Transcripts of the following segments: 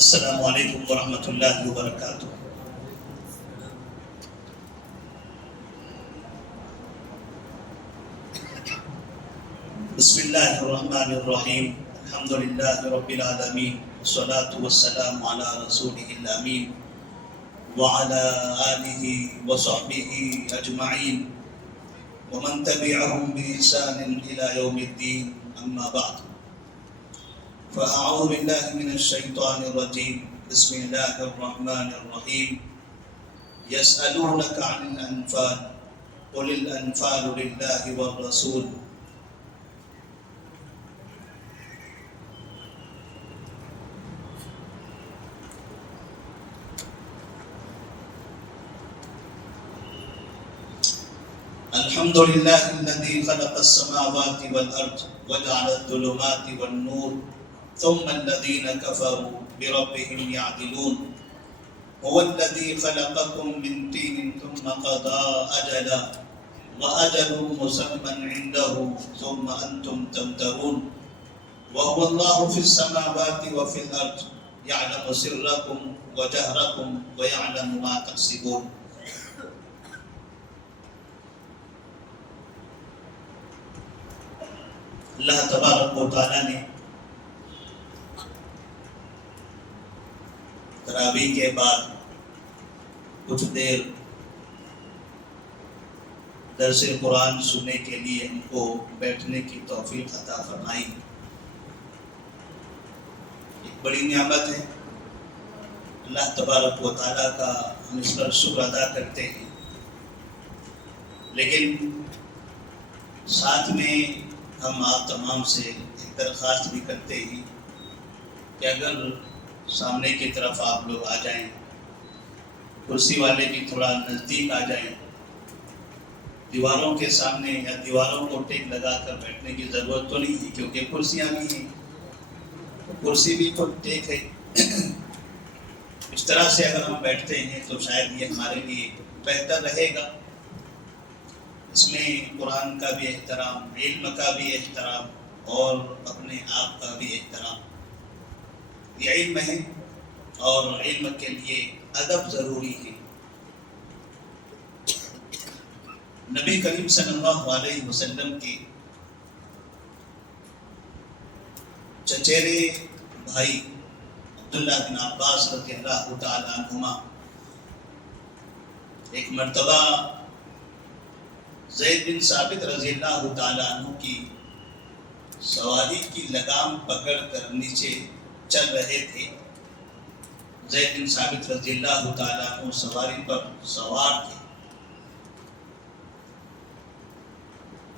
السلام علیکم ورحمۃ اللہ وبرکاتہ۔ بسم اللہ الرحمن الرحیم، الحمد للہ رب العالمین، والصلاة والسلام علی رسولہ الامین وعلی آلہ وصحبہ اجمعین ومن تبعهم بإحسان إلى يوم الدین، اما بعد فأعوذ باللہ من الشیطان الرجیم، بسم اللہ الرحمن الرحیم۔ يسألونك عن الأنفال قل الأنفال لله والرسول۔ الحمد لله الذي خلق السماوات والأرض وجعل الظلمات والنور ثم الذين كفروا بربهم يعدلون هو الذي خلقكم من طين ثم قضى أجلا وأجل مسمى عنده ثم أنتم تمترون وهو الله في السماوات وفي الأرض يعلم سركم وجهركم ويعلم ما تكسبون۔ اللہ تبارک و تعالیٰ نے تراویح کے بعد کچھ دیر درس قرآن سننے کے لیے ہم کو بیٹھنے کی توفیق عطا فرمائی۔ ایک بڑی نعمت ہے، اللہ تبارک و تعالیٰ کا ہم اس پر شکر ادا کرتے ہیں، لیکن ساتھ میں ہم آپ تمام سے ایک درخواست بھی کرتے ہیں کہ اگر سامنے کی طرف آپ لوگ آ جائیں، کرسی والے بھی تھوڑا نزدیک آ جائیں، دیواروں کے سامنے یا دیواروں کو ٹیک لگا کر بیٹھنے کی ضرورت تو نہیں ہے، کیونکہ کرسیاں بھی ہیں، کرسی بھی تو ٹیک ہے۔ اس طرح سے اگر ہم بیٹھتے ہیں تو شاید یہ ہمارے لیے بہتر رہے گا۔ اس میں قرآن کا بھی احترام، علم کا بھی احترام اور اپنے آپ کا بھی احترام۔ یہ علم ہے اور علم کے لیے ادب ضروری ہے۔ نبی کریم صلی اللہ علیہ وسلم کے چچیرے بھائی عبداللہ بن عباس رضی اللہ تعالی عنہما ایک مرتبہ زید بن ثابت رضی اللہ تعالیٰ عنہ کی سواری کی لگام پکڑ کر نیچے چل رہے تھے۔ زید بن ثابت رضی اللہ تعالیٰ عنہ سواری پر سوار تھے،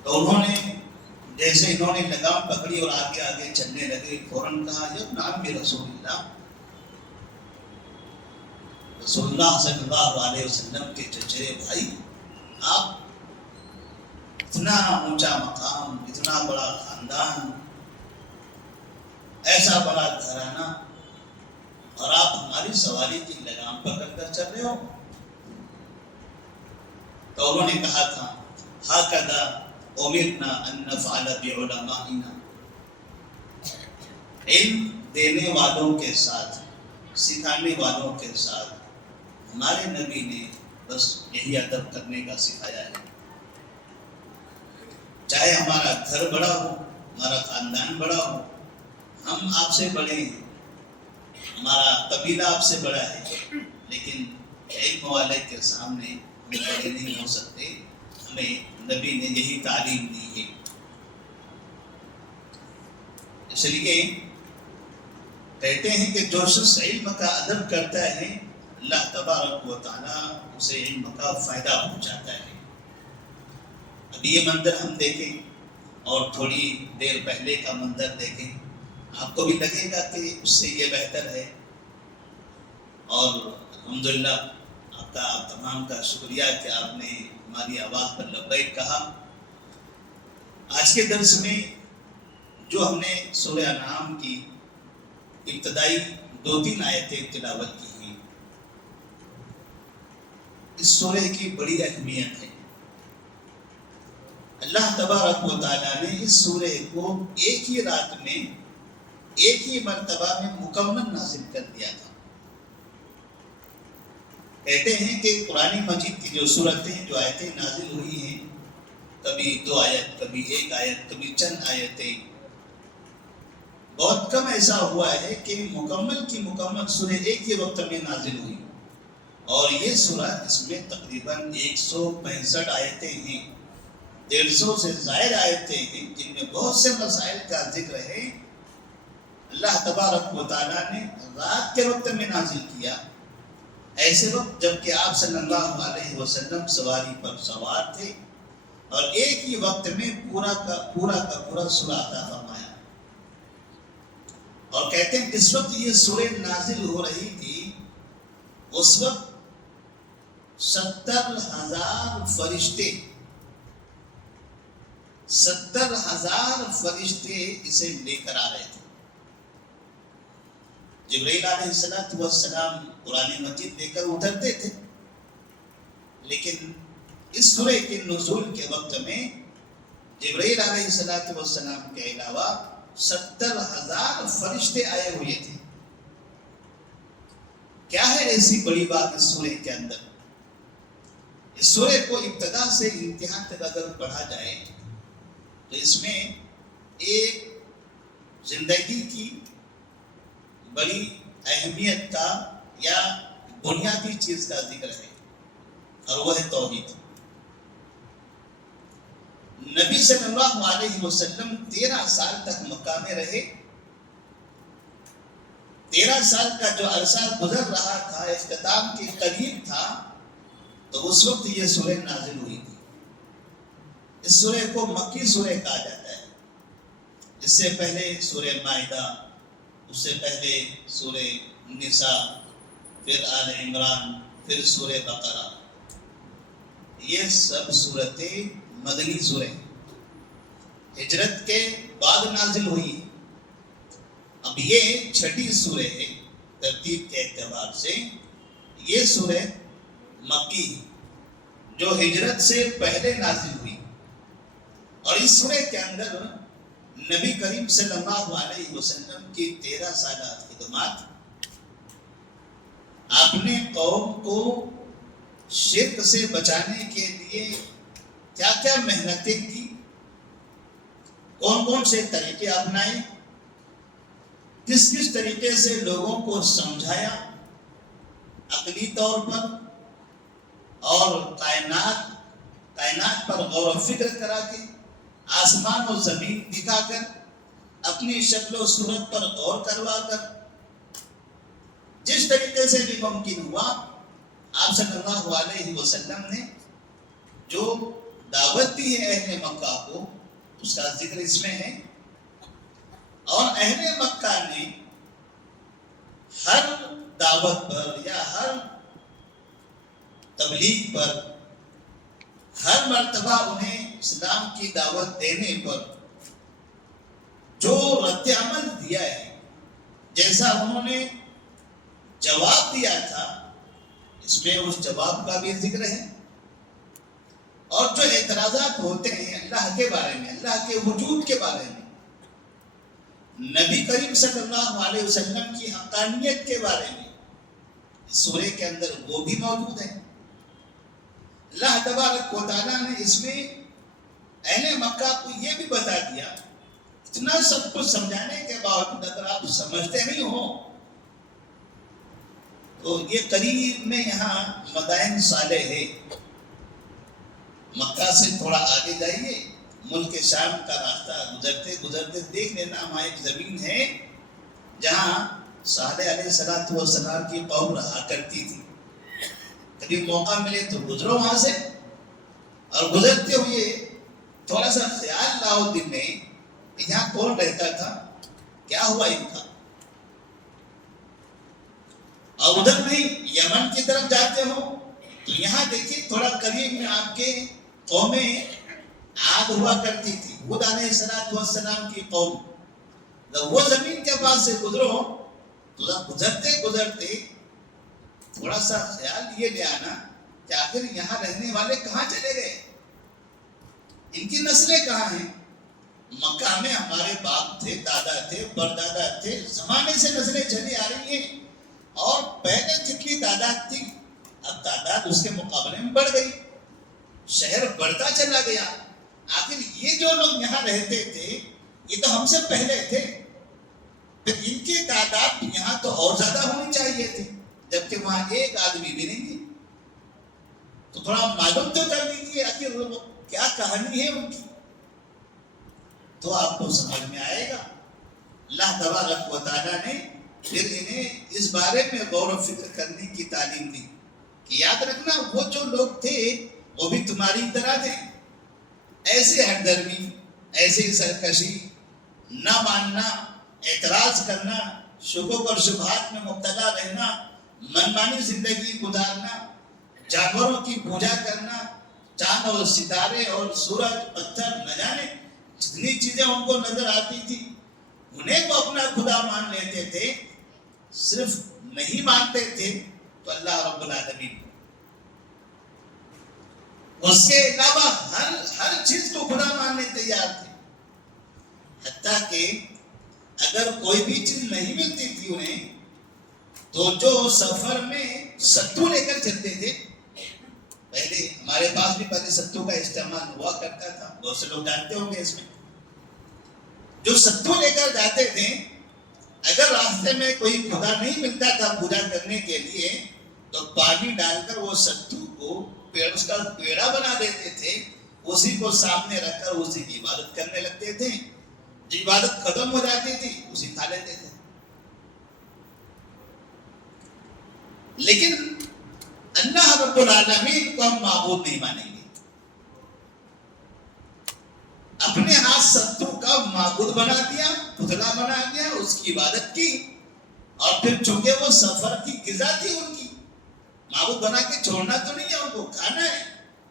تو انہوں نے جیسے انہوں نے لگام پکڑی اور آگے آگے چلنے لگے، فوراً کہا یا ابن عم رسول اللہ، رسول اللہ صلی اللہ علیہ وسلم کے چچیرے بھائی، آپ اتنا اونچا مقام، اتنا بڑا خاندان، ایسا بڑا گھرانہ، اور آپ ہماری سواری کی لگام پکڑ کر چل رہے ہو؟ تو انہوں نے کہا تھا ہاکذا امرنا ان نفعل بعلمائنا، علم دینے والوں کے ساتھ، سکھانے والوں کے ساتھ ہمارے نبی نے بس یہی ادب کرنے کا سکھایا ہے۔ چاہے ہمارا گھر بڑا ہو، ہمارا خاندان بڑا ہو، ہم آپ سے بڑے ہیں، ہمارا قبیلہ آپ سے بڑا ہے، لیکن علم والے کے سامنے ہم بڑے نہیں ہو سکتے۔ ہمیں نبی نے یہی تعلیم دی ہے۔ اس لیے کہتے ہیں کہ جو شخص علم کا ادب کرتا ہے، اللہ تبارک و تعالیٰ اسے علم کا فائدہ پہنچاتا ہے۔ اب یہ منظر ہم دیکھیں اور تھوڑی دیر پہلے کا منظر دیکھیں، آپ کو بھی لگے گا کہ اس سے یہ بہتر ہے۔ اور الحمدللہ آپ کا تمام کا شکریہ کہ آپ نے ہماری آواز پر لبیک کہا۔ آج کے درس میں جو ہم نے سورہ انعام کی ابتدائی 2-3 آیتیں تلاوت کی ہیں، اس سورہ کی بڑی اہمیت ہے۔ اللہ تبارک و تعالیٰ نے اس سورہ کو ایک ہی رات میں ایک ہی مرتبہ میں مکمل نازل کر دیا تھا۔ کہتے ہیں کہ قرآن مجید کی جو صورتیں، جو آیتیں نازل ہوئی ہیں، کبھی 2 آیت، کبھی 1 آیت، کبھی چند آیتیں، بہت کم ایسا ہوا ہے کہ مکمل کی مکمل سورہ ایک ہی وقت میں نازل ہوئی۔ اور یہ سورہ، اس میں تقریباً 165 آیتیں ہیں، 150 سے زائد آیتیں ہیں، جن میں بہت سے مسائل کا ذکر ہے۔ اللہ تبارک و تعالیٰ نے رات کے وقت میں نازل کیا، ایسے وقت جب کہ آپ صلی اللہ علیہ وسلم سواری پر سوار تھے، اور ایک ہی وقت میں پورا کا پورا سورہ عطا فرمایا۔ اور کہتے ہیں جس وقت یہ سورہ نازل ہو رہی تھی، اس وقت 70,000 فرشتے 70,000 فرشتے اسے لے کر آ رہے تھے۔ جبرائیل علیہ السلام قرآن مجید لے کر اترتے تھے، لیکن اس سورہ کے نزول کے وقت میں جبرائیل علیہ السلام کے علاوہ 70,000 فرشتے آئے ہوئے تھے۔ کیا ہے ایسی بڑی بات اس سورہ کے اندر؟ اس سورہ کو ابتدا سے انتہا تک اگر پڑھا جائے تو اس میں ایک زندگی کی بڑی اہمیت کا یا بنیادی چیز کا ذکر ہے، اور وہ ہے توحید۔ نبی صلی اللہ علیہ وسلم 13 سال تک مکہ میں رہے۔ 13 سال کا جو عرصہ گزر رہا تھا، اختتام کے قریب تھا، تو اس وقت یہ سورہ نازل ہوئی تھی۔ اس سورہ کو مکی سورہ کہا جاتا ہے۔ اس سے پہلے سورہ مائدہ، اس سے پہلے سورہ نساء، پھر آل عمران، پھر سورہ بقرہ، یہ سب سورتیں مدنی سورہ ہجرت کے بعد نازل ہوئی۔ اب یہ چھٹی سورہ ہے ترتیب کے اعتبار سے۔ یہ سورہ مکی جو ہجرت سے پہلے نازل ہوئی، اور اس سورہ کے اندر نبی کریم صلی اللہ علیہ وسلم کی 13 سالہ خدمات، آپ نے قوم کو شرک سے بچانے کے لیے کیا کیا محنتیں کی، کون کون سے طریقے اپنائے، کس کس طریقے سے لوگوں کو سمجھایا عقلی طور پر، اور کائنات پر غور و فکر کرا کے، آسمان و زمین دکھا کر، اپنی شکل و صورت پر غور کروا کر، جس طریقے سے بھی ممکن ہوا آپ صلی اللہ علیہ وسلم نے جو دعوت دی ہے اہل مکہ کو، اس کا ذکر اس میں ہے۔ اور اہل مکہ نے ہر دعوت پر یا ہر تبلیغ پر، ہر مرتبہ انہیں اسلام کی دعوت دینے پر جو رد عمل دیا ہے، جیسا انہوں نے جواب دیا تھا، اس میں اس جواب کا بھی ذکر ہے۔ اور جو اعتراضات ہوتے ہیں اللہ کے بارے میں، اللہ کے وجود کے بارے میں، نبی کریم صلی اللہ علیہ وسلم کی حقانیت کے بارے میں، اس سورہ کے اندر وہ بھی موجود ہے۔ اللہ تبارک و تعالیٰ نے اس میں اہل مکہ کو یہ بھی بتا دیا، اتنا سب کچھ سمجھانے کے باوجود اگر آپ سمجھتے نہیں ہو تو یہ قریب میں یہاں مدائن صالح ہے، مکہ سے تھوڑا آگے جائیے، ملک شام کا راستہ گزرتے گزرتے دیکھ لینا، وہاں ایک زمین ہے جہاں صالح علیہ السلام کی قوم رہا کرتی تھی۔ کبھی موقع ملے تو گزرو وہاں سے، اور گزرتے ہوئے تھوڑا سا خیال لاؤ دل میں کہ یہاں کون رہتا تھا، کیا ہوا ان کا۔ اور ادھر بھی یمن کی طرف جاتے ہو تو یہاں دیکھیے تھوڑا قریب میں آپ کے قومیں عاد ہوا کرتی تھی، ہود علیہ السلام کی قوم۔ جب وہ زمین کے پاس سے گزرو تو گزرتے گزرتے تھوڑا سا خیال یہ لے آنا کہ آخر یہاں رہنے والے کہاں چلے گئے، ان کی نسلیں کہاں ہیں۔ مکہ میں ہمارے باپ تھے، دادا تھے، پردادا تھے، زمانے سے نسلیں چلی آ رہی ہیں، اور پہلے جتنی تعداد تھی اب تعداد اس کے مقابلے میں بڑھ گئی، شہر بڑھتا چلا گیا۔ آخر یہ جو لوگ یہاں رہتے تھے یہ تو ہم سے پہلے تھے، پھر ان کی تعداد یہاں تو اور زیادہ ہونی چاہیے تھی، جبکہ وہاں ایک آدمی بھی نہیں تھی۔ تو تھوڑا معلوم تو کر لیجیے آخر وہ کیا کہانی ہے ان کی، تو آپ کو سمجھ میں آئے گا۔ اللہ تبارک و تعالیٰ نے پھر انہیں اس بارے میں غور و فکر کرنے کی تعلیم دی کہ یاد رکھنا وہ جو لوگ تھے وہ بھی تمہاری طرح تھے، ایسے ہمدردی، ایسے سرکشی، نہ ماننا، اعتراض کرنا، شکوک اور شبہات میں مبتلا رہنا، منمانی زندگی گزارنا، جانوروں کی پوجا کرنا، چاند اور ستارے اور سورج پتھر نہ جانے جتنی چیزیں ان کو نظر آتی تھی انہیں وہ اپنا خدا مان لیتے تھے، صرف نہیں مانتے تھے تو اللہ رب العالمین، اس کے علاوہ ہر چیز کو خدا ماننے تیار تھے، حتیٰ کہ اگر کوئی بھی چیز نہیں ملتی تھی انہیں تو جو سفر میں ستو لے کر چلتے تھے، پہلے ہمارے پاس بھی پہلے ستو کا استعمال ہوا کرتا تھا، بہت سے لوگ جانتے ہوں گے اس میں، جو ستو لے کر جاتے تھے اگر راستے میں کوئی خدا نہیں ملتا تھا پوجا کرنے کے لیے تو پانی ڈال کر وہ ستو کو اس کا پیڑا بنا دیتے تھے، اسی کو سامنے رکھ کر اسی کی عبادت کرنے لگتے تھے، جو عبادت ختم ہو جاتی تھی اسی کھا لیتے تھے۔ لیکن اللہ رب العالمین کو ہم معبود نہیں مانیں گے، اپنے ہاتھ ستو کا معبود بنا دیا، پتلا بنا دیا، اس کی عبادت کی، اور پھر چونکہ وہ سفر کی غذا تھی ان کی، معبود بنا کے چھوڑنا تو نہیں ہے، ان کو کھانا ہے،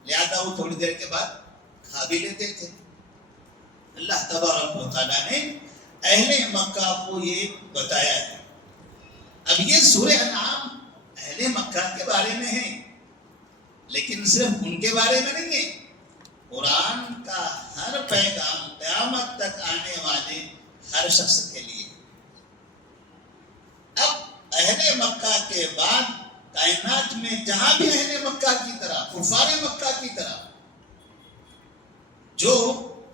لہذا وہ تھوڑی دیر کے بعد کھا بھی لیتے تھے۔ اللہ تبارک و تعالیٰ نے اہل مکہ کو یہ بتایا ہے۔ اب یہ سورہ انعام اہل مکہ کے بارے میں ہے، لیکن صرف ان کے بارے میں نہیں ہے، قرآن کا ہر پیغام قیامت تک آنے والے ہر شخص کے لیے۔ اب اہل مکہ کے بعد کائنات میں جہاں بھی اہل مکہ کی طرح، کفار مکہ کی طرح جو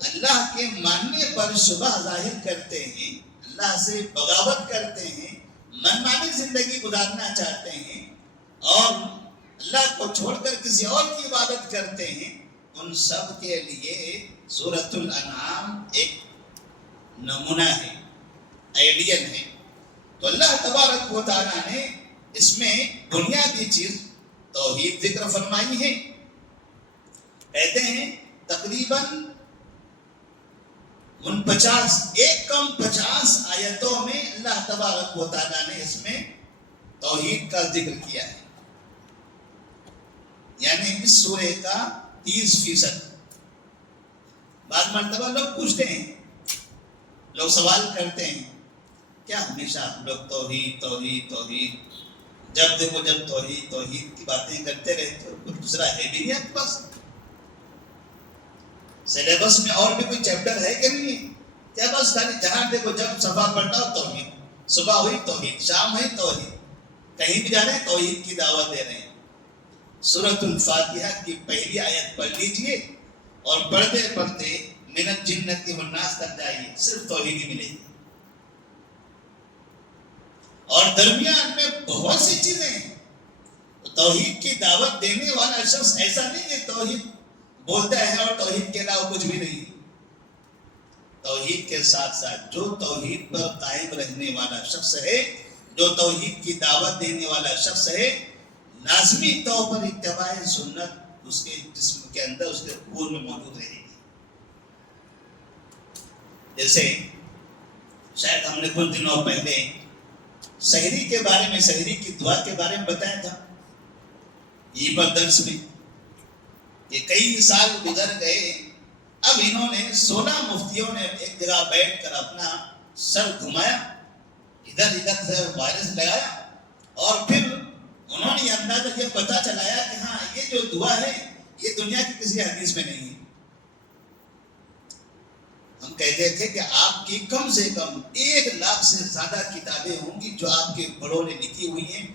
اللہ کے ماننے پر شبہ ظاہر کرتے ہیں، اللہ سے بغاوت کرتے ہیں، منمانی زندگی گزارنا چاہتے ہیں اور اللہ کو چھوڑ کر کسی اور کی عبادت کرتے ہیں، ان سب کے لیے سورۃ الانعام ایک نمونہ ہے، آئیڈیل ہے۔ تو اللہ تبارک و تعالیٰ نے اس میں بنیادی چیز توحید ذکر فرمائی ہے۔ کہتے ہیں تقریباً 50 آیتوں میں اللہ تبارک و تعالیٰ نے اس میں توحید کا ذکر کیا ہے، یعنی اس سورہ کا 30%۔ بعض مرتبہ لوگ پوچھتے ہیں، لوگ سوال کرتے ہیں، کیا ہمیشہ ہم لوگ توحید توحید توحید، جب دیکھو جب توحید توحید کی باتیں کرتے رہتے ہو، کچھ دوسرا ہے بھی نہیں آپ کے پاس؟ سلیبس میں اور بھی کوئی چیپٹر ہے کہ نہیں ہے؟ کیا بس خالی جہاں دیکھو جب صبح پڑھتا ہو توحید، صبح ہوئی توحید، شام ہوئی توحید، کہیں بھی جا رہے ہیں توحید کی دعوت دے رہے ہیں۔ سورۃ الفاتحہ کی پہلی آیت پڑھ لیجئے اور پڑھتے پڑھتے من الجنۃ والناس تک جائیے، صرف توحید ہی ملے گی، اور درمیان میں بہت سی چیزیں ہیں۔ توحید کی دعوت دینے والا شخص ایسا نہیں کہ توحید بولتا ہے اور توحید کے علاوہ کچھ بھی نہیں، توحید کے ساتھ ساتھ جو توحید پر قائم رہنے والا شخص ہے، جو توحید کی دعوت دینے والا شخص ہے، لازمی طور پر اتباع سنت اس کے جسم کے اندر، اس کے خون میں موجود رہے گی۔ جیسے شاید ہم نے کچھ دنوں پہلے سحری کے بارے میں، سحری کی دعا کے بارے میں بتایا تھا یہ پر درس میں، کہ کئی سال گزر گئے، اب انہوں نے 16 مفتیوں نے ایک جگہ بیٹھ کر اپنا سر گھمایا، ادھر ادھر سے وائرس لگایا، اور پھر انہوں نے اندازہ یہ پتہ چلایا کہ ہاں یہ جو دعا ہے یہ دنیا کی کسی حدیث میں نہیں ہے۔ ہم کہتے تھے کہ آپ کی کم سے کم 1,00,000 سے زیادہ کتابیں ہوں گی جو آپ کے بڑوں نے لکھی ہوئی ہیں،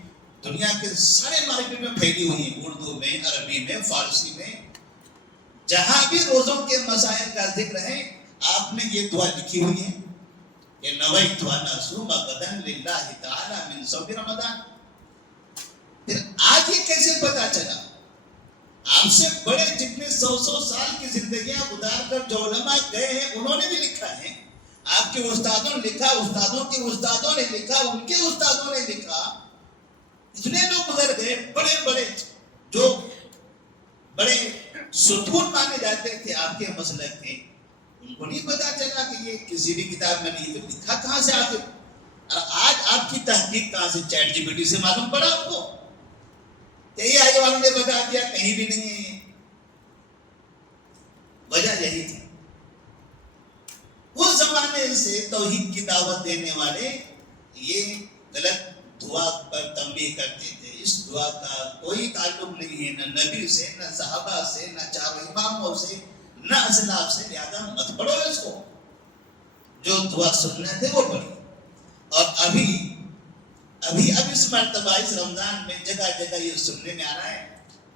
دنیا کے سارے مارکیٹ میں پھیلی ہوئی ہیں، اردو میں، عربی میں، فارسی میں، جہاں بھی روزوں کے مسائل کا ذکر ہے آپ نے یہ دعا لکھی ہوئی ہے کہ نویت ان اصوم غدا للہ تعالی من صوم رمضان۔ پھر آج یہ کیسے پتا چلا؟ آپ سے بڑے جتنے 100 سال کی زندگیاں گزار کر جو علماء گئے ہیں انہوں نے بھی لکھا ہے، آپ کے استادوں نے لکھا، استادوں کے استادوں نے لکھا، ان کے استادوں نے لکھا، اتنے لوگ گزر گئے، بڑے بڑے جو بڑے ستون مانے جاتے تھے آپ کے مسلک کے، ان کو نہیں پتا چلا کہ یہ کسی بھی کتاب میں نہیں، تو لکھا کہاں سے آخر؟ اور آج آپ کی تحقیق کہاں سے؟ چیٹ جی پی ٹی سے معلوم پڑا آپ کو؟ یہی آئی والوں نے بتا دیا کہیں بھی نہیں ہے یہ۔ وجہ یہی تھی، اس زمانے سے توحید کی دعوت دینے والے یہ غلط دعا پر تنبیہ کرتے تھے، اس دعا کا کوئی تعلق نہیں ہے نہ نبی سے، نہ صحابہ سے، نہ چاروں اماموں سے، نہ اسلاف سے، لہذا مت پڑھو اس کو، جو دعا سنت ہے وہ پڑھی۔ اور اب اس مرتبہ اس رمضان میں جگہ جگہ یہ سننے میں آ رہا ہے،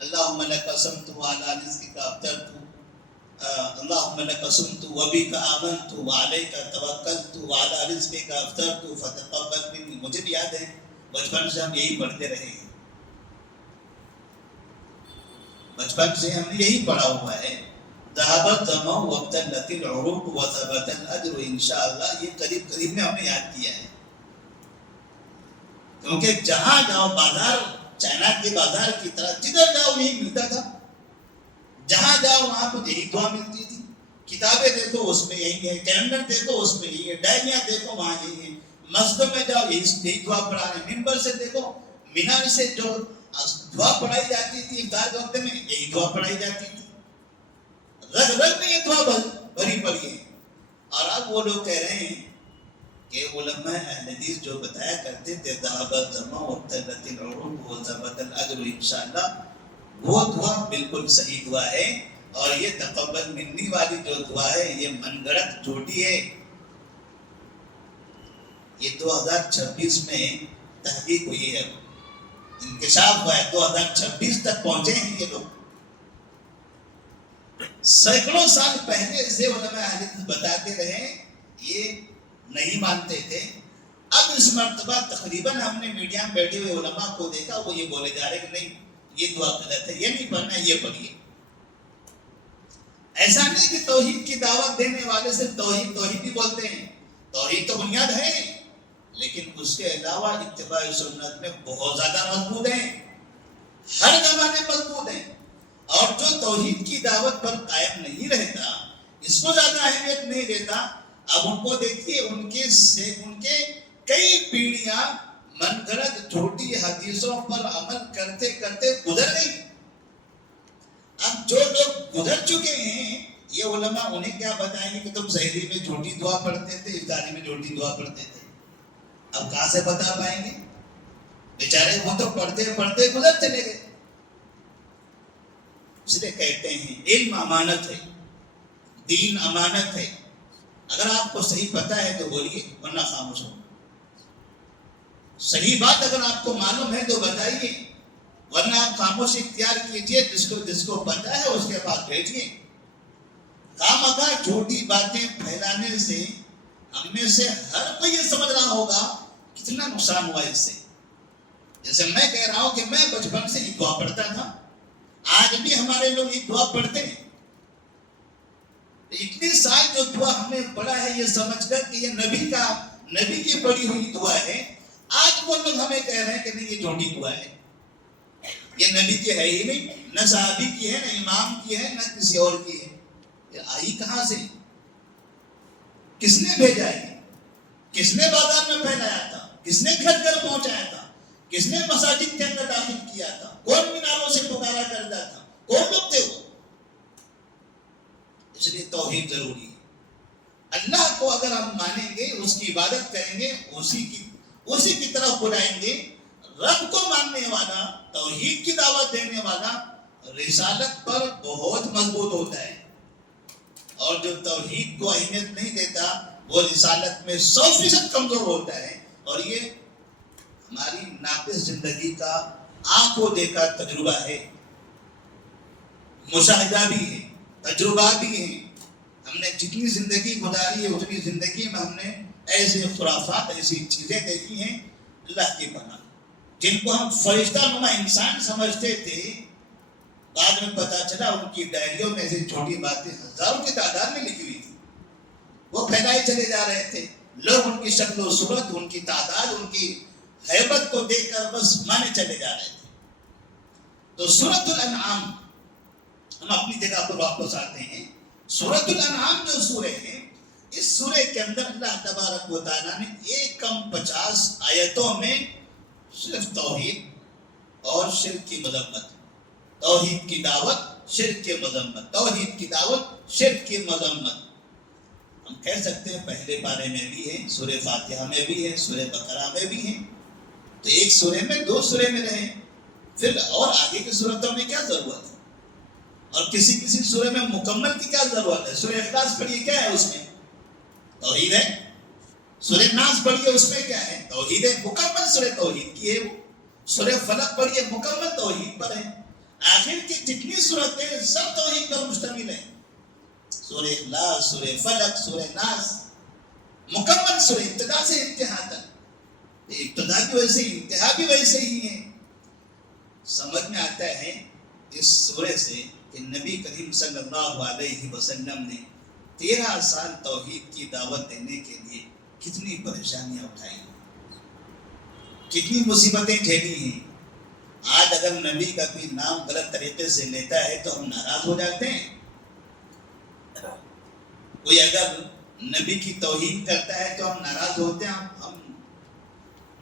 اللہم لک قسمت وعلی رزقک افطرت، اللہم لک قسمت وبک آمنت وعلیک توکلت وعلی رزقک افطرت فتقبل منی۔ مجھے بھی یاد ہے بچپن سے ہم یہی پڑھتے رہے ہیں، بچپن سے ہم نے یہی پڑھا ہوا ہے، ذهب الظمأ وابتلت العروق وثبت الاجر انشاءاللہ۔ یہ قریب قریب میں ہم نے یاد کیا ہے، کیونکہ جہاں جاؤ بازار، چائنا کے بازار کی طرح جدھر جاؤ یہی ملتا تھا، جہاں جاؤ وہاں پر یہی دعا ملتی تھی، کتابیں دیکھو اس میں یہی ہے، کیلنڈر دیکھو اس میں یہی ہے، ڈائریاں دیکھو وہاں یہی ہے، مسجد میں جاؤ یہی دعا پڑھا رہے، منبر سے دیکھو، مینار سے جو دعا پڑھائی جاتی تھی افطار کے وقت میں یہی دعا پڑھائی جاتی تھی، رگ رگ میں یہ دعا بھری پڑی ہے۔ اور اب وہ لوگ کہہ رہے ہیں کہ علماء اہل حدیث جو بتایا کرتے تھے ذهب الظمأ وابتلت العروق وثبت الاجر انشاءاللہ، وہ دعا بالکل صحیح دعا ہے، اور یہ تقبل منی والی جو دعا ہے یہ من گڑت جھوٹی ہے۔ یہ 2026 میں تحقیق ہوئی ہے، انکشاف ہوا ہے، 2026 تک پہنچے ہیں یہ لوگ۔ سینکڑوں سال پہلے سے علماء اہل حدیث بتاتے رہے، یہ نہیں مانتے تھے۔ اب اس مرتبہ تقریباً ہم نے میڈیا میں بیٹھے ہوئے علماء کو دیکھا، وہ یہ بولے جا رہے کہ نہیں یہ دعا غلط ہے، یہ نہیں پڑھنا، یہ پڑھیے۔ ایسا نہیں کہ توحید کی دعوت دینے والے صرف توحید ہی بولتے ہیں، توحید تو بنیاد ہے، لیکن اس کے علاوہ اتباع سنت میں بہت زیادہ مضبوط ہیں، ہر زمانے مضبوط ہیں، اور جو توحید کی دعوت پر قائم نہیں رہتا، اس کو زیادہ اہمیت نہیں دیتا، اب ان کو دیکھیے ان کے کئی پیڑھیاں من گھڑت جھوٹی حدیثوں پر عمل کرتے کرتے گزر گئی۔ اب جو لوگ گزر چکے ہیں یہ علماء انہیں کیا بتائیں گے کہ تم سحری میں جھوٹی دعا پڑھتے تھے، افطاری میں جھوٹی دعا پڑھتے تھے، اب کہاں سے بتا پائیں گے؟ بیچارے وہ تو پڑھتے پڑھتے گزر چلے گئے۔ اس لیے کہتے ہیں علم امانت ہے، دین امانت ہے، اگر آپ کو صحیح پتہ ہے تو بولیے ورنہ خاموش ہو، صحیح بات اگر آپ کو معلوم ہے تو بتائیے ورنہ آپ خاموش اختیار کیجئے، جس کو پتہ ہے اس کے پاس بھیجیے۔ خامخواہ جھوٹی باتیں پھیلانے سے ہم میں سے ہر کوئی یہ سمجھ رہا ہوگا کتنا نقصان ہوا اس سے۔ جیسے میں کہہ رہا ہوں کہ میں بچپن سے یہ دعا پڑھتا تھا، آج بھی ہمارے لوگ یہ دعا پڑھتے ہیں، اتنے سال جو دعا ہم نے پڑھا ہے یہ سمجھ کر کہ یہ نبی کی پڑھی ہوئی دعا ہے، آج وہ لوگ ہمیں کہہ رہے ہیں کہ نہیں یہ جھوٹی دعا ہے، یہ نبی کی ہے ہی نہیں، نہ صحابی کی ہے، نہ امام کی ہے، نہ کسی اور کی ہے، یہ آئی کہاں سے؟ کس نے بھیجا ہے؟ کس نے بازار میں پھیلایا تھا؟ کس نے گھر گھر پہنچایا تھا؟ کس نے مساجد کے اندر داخل کیا تھا؟ کون میناروں سے پکارا کرتا تھا؟ کون لوگ تھے وہ؟ اس لیے توحید ضروری ہے۔ اللہ کو اگر ہم مانیں گے، اس کی عبادت کریں گے، اسی کی طرف بلائیں گے، رب کو ماننے والا، توحید کی دعوت دینے والا رسالت پر بہت مضبوط ہوتا ہے۔ اور جو توحید کو اہمیت نہیں دیتا وہ رسالت میں 100% کمزور ہوتا ہے. اور یہ ہماری ناقص زندگی کا آنکھوں دیکھا تجربہ ہے، مشاہدہ بھی ہے، تجربہ بھی ہے. ہم نے جتنی زندگی گزاری ہے اتنی زندگی میں ہم نے ایسے خرافات، ایسی چیزیں دیکھی ہیں اللہ کی پناہ، جن کو ہم فرشتہ نما انسان سمجھتے تھے. بعد میں پتا چلا ان کی ڈائریوں میں ایسی چھوٹی باتیں ہزاروں کی تعداد میں لکھی ہوئی تھی. وہ پھیلائے چلے جا رہے تھے. لوگ ان کی شکل و صورت، ان کی تعداد، ان کی ہیبت کو دیکھ کر بس مانے چلے جا رہے تھے. تو سورۃ الانعام، ہم اپنی جگہ پر واپس آتے ہیں. سورۃ الانعام جو سورہ ہے، اس سورہ کے اندر اللہ تبارک و تعالیٰ نے 1:50 آیتوں میں صرف توحید اور شرک کی مذمت، توحید کی دعوت، شرک کی مذمت، توحید کی دعوت، شرک کی مذمت. ہم کہہ سکتے ہیں پہلے پارے میں بھی ہے، سورہ فاتحہ میں بھی ہے، سورہ بقرہ میں بھی ہے. تو ایک سورہ میں، دو سورہ میں رہے، پھر اور آگے کی صورتوں میں کیا ضرورت ہے؟ اور کسی سورہ میں مکمل کی کیا ضرورت ہے؟ سورہ اخلاص پڑھیے، کیا ہے اس میں؟ توحید ہے. سورہ ناس پڑھیے، اس میں کیا ہے؟ توحید ہے. مکمل سورہ توحید کی ہے وہ. سورہ فلق پڑھیے، مکمل توحید پر ہے. آخر کی جتنی صورتیں سب توحید پر مشتمل ہیں. سورہ اخلاص، سورہ فلق، سورہ ناس، مکمل سورہ ابتدا سے انتہا تک. ابتدا بھی ویسے ہی، انتہا بھی ویسے ہی ہے. سمجھ میں آتا ہے اس سورہ سے کہ نبی کریم صلی اللہ علیہ وسلم نے 13 سال توحید کی دعوت دینے کے لیے کتنی پریشانیاں اٹھائی ہیں، کتنی مصیبتیں جھیلی ہیں. آج اگر نبی کا کوئی نام غلط طریقے سے لیتا ہے تو ہم ناراض ہو جاتے ہیں. کوئی اگر نبی کی توہین کرتا ہے تو ہم ناراض ہوتے ہیں. ہم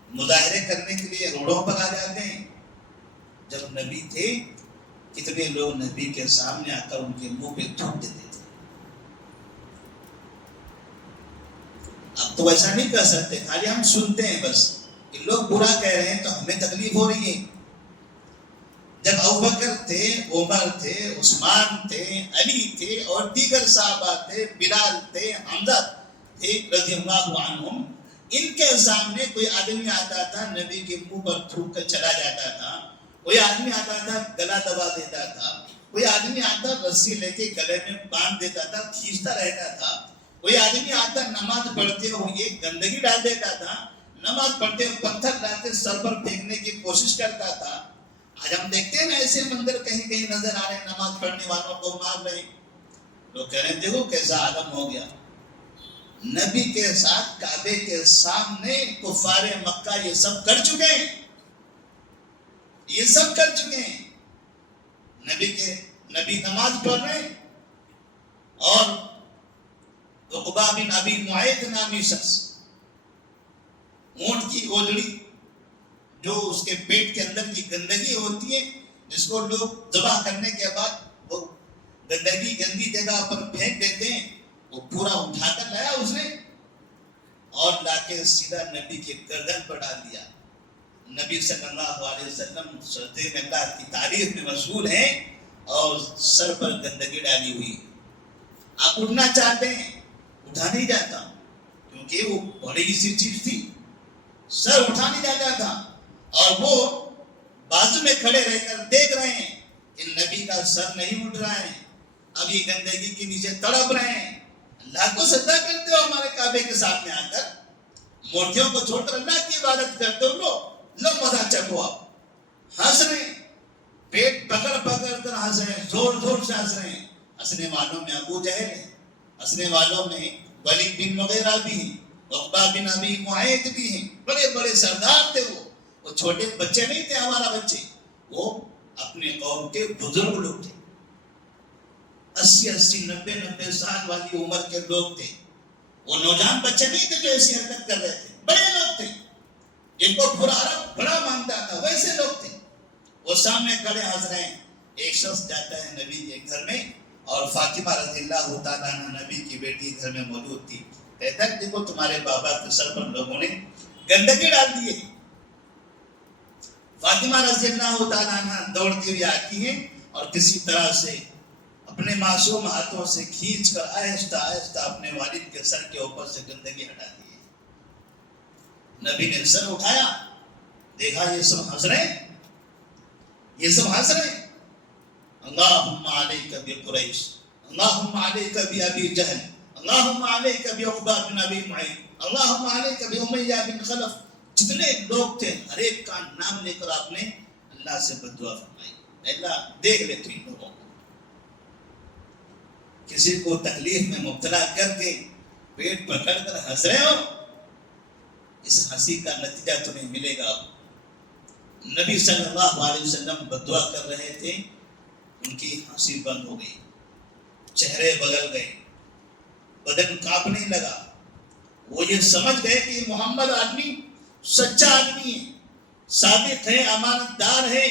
مظاہرے کرنے کے لیے روڈوں پر آ جاتے ہیں. جب نبی تھے کتنے لوگ نبی کے سامنے آ کر ان کے منہ پہ تھوک دیتے تھے. اب تو ایسا نہیں کر سکتے، خالی ہم سنتے ہیں بس کہ لوگ برا کہہ رہے ہیں تو ہمیں تکلیف ہو رہی ہے. جب ابوبکر تھے، عمر تھے، عثمان تھے، علی تھے اور دیگر صحابہ تھے، بلال تھے، حمزہ تھے رضی اللہ عنہم، ان کے سامنے کوئی آدمی آتا تھا نبی کے منہ پر تھوک کر چلا جاتا تھا. کوئی آدمی آتا تھا گلا دبا دیتا تھا. کوئی آدمی آتا رسی لے کے گلے میں باندھ دیتا تھا، کھینچتا رہتا تھا. کوئی آدمی آتا نماز پڑھتے ہوئے گندگی ڈال دیتا تھا، نماز پڑھتے ہوئے پتھر لا کے سر پر پھینکنے کی کوشش کرتا تھا. آج ہم دیکھتے ہیں نا ایسے منظر کہیں کہیں نظر آ رہے ہیں، نماز پڑھنے والوں کو مار رہے ہیں. لوگ کہہ رہے ہیں دیکھو کیسا عالم ہو گیا. نبی کے ساتھ کعبے کے سامنے کفار مکہ یہ سب کر چکے ہیں، یہ سب کر چکے ہیں. نبی نماز پڑھ رہے ہیں اور عقبہ بن ابی معیط نامی شخص اونٹ کی اوجڑی جو اس کے پیٹ کے اندر کی گندگی ہوتی ہے، جس کو لوگ ذبح کرنے کے بعد وہ گندگی گندی جگہ پر پھینک دیتے ہیں، وہ پورا اٹھا کر لایا اس نے اور لا کے سیدھا نبی کے گردن پر ڈال دیا. نبی صلی اللہ علیہ وسلم سجدے میں اللہ کی تعریف میں مشغول ہیں اور سر پر گندگی ڈالی ہوئی. آپ اٹھنا چاہتے ہیں، اٹھا نہیں جاتا کیونکہ وہ بڑی سی چیز تھی، سر اٹھا نہیں جاتا تھا. اور وہ بازو میں کھڑے رہ کر دیکھ رہے ہیں کہ نبی کا سر نہیں اٹھ رہا ہے. اب یہ گندگی کے نیچے تڑپ رہے ہیں. اللہ کو سجدہ کرتے ہو ہمارے کعبے کے سامنے آ کر، مورتیوں کو چھوڑ کر اللہ کی عبادت کرتے ہو. لو مزہ چکو. آپ ہنس رہے ہیں، پیٹ پکڑ پکڑ کر ہنس رہے ہیں، زور زور سے ہنس رہے ہیں. ہنسنے والوں میں ابو جہل ہے، ہنسنے والوں میں ولید بن مغیرہ بھی ہیں، عقبہ بن ابی معیط بھی ہیں. بڑے بڑے سردار تھے. وہ چھوٹے بچے نہیں تھے ہمارا بچے، وہ اپنے قوم کے بزرگ لوگ تھے. 80 90 سال والی عمر کے لوگ تھے. وہ نوجوان بچے نہیں تھے جو ایسی حرکت کر رہے تھے، بڑے لوگ تھے جن کو پورا عرب بڑا مانتا تھا، ویسے لوگ تھے. وہ سامنے کھڑے ہنس رہے ہیں. ایک شخص جاتا ہے نبی کے گھر میں اور فاطمہ رضی اللہ تعالیٰ عنہ نبی کی بیٹی گھر میں موجود تھی. کہتا ہے دیکھو تمہارے بابا کے سر پر لوگوں نے گندگی ڈال دی ہے. فاطمہ رضی اللہ تعالیٰ عنہ دوڑتی ہوئی آتی ہیں اور کسی طرح سے اپنے معصوم ہاتھوں سے کھینچ کر آہستہ آہستہ اپنے والد کے سر کے اوپر سے گندگی ہٹا دی. نبی نے سر اٹھایا, دیکھا یہ سب ہنس رہے ہیں, یہ سب ہنس رہے ہیں. اللہم علیک بقریش, اللہم علیک بابی جہل, اللہم علیک بعقبہ بن ابی معیط, اللہم علیک بامیہ بن خلف. جتنے لوگ تھے ہر ایک کا نام لے کر آپ نے اللہ سے بد دعا فرمائی. اللہ دیکھ لے تو ان لوگوں کو, کسی کو تکلیف میں مبتلا کر کے پیٹ پکڑ کر ہنس رہے ہو, اس ہنسی کا نتیجہ تمہیں ملے گا. نبی صلی اللہ علیہ وسلم بد دعا کر رہے تھے, ان کی ہنسی بند ہو گئی, چہرے بدل گئے, بدن کانپنے لگا. وہ یہ سمجھ گئے کہ محمد آدمی سچا آدمی ہے, صادق ہے, امانت دار ہے,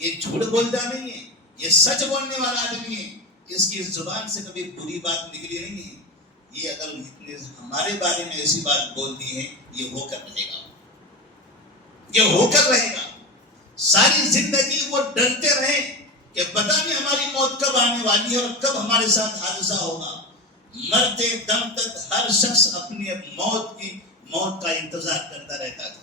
یہ جھوٹ بولتا نہیں ہے, یہ سچ بولنے والا آدمی ہے, اس کی زبان سے کبھی بری بات نکلی نہیں ہے. یہ اگر ہمارے بارے میں ایسی بات بول دی ہے, یہ ہو کر رہے گا, یہ ہو کر رہے گا. ساری زندگی وہ ڈرتے رہے کہ پتہ نہیں ہماری موت کب آنے والی ہے اور کب ہمارے ساتھ حادثہ ہوگا. مرتے دم تک ہر شخص اپنی موت کا انتظار کرتا رہتا تھا.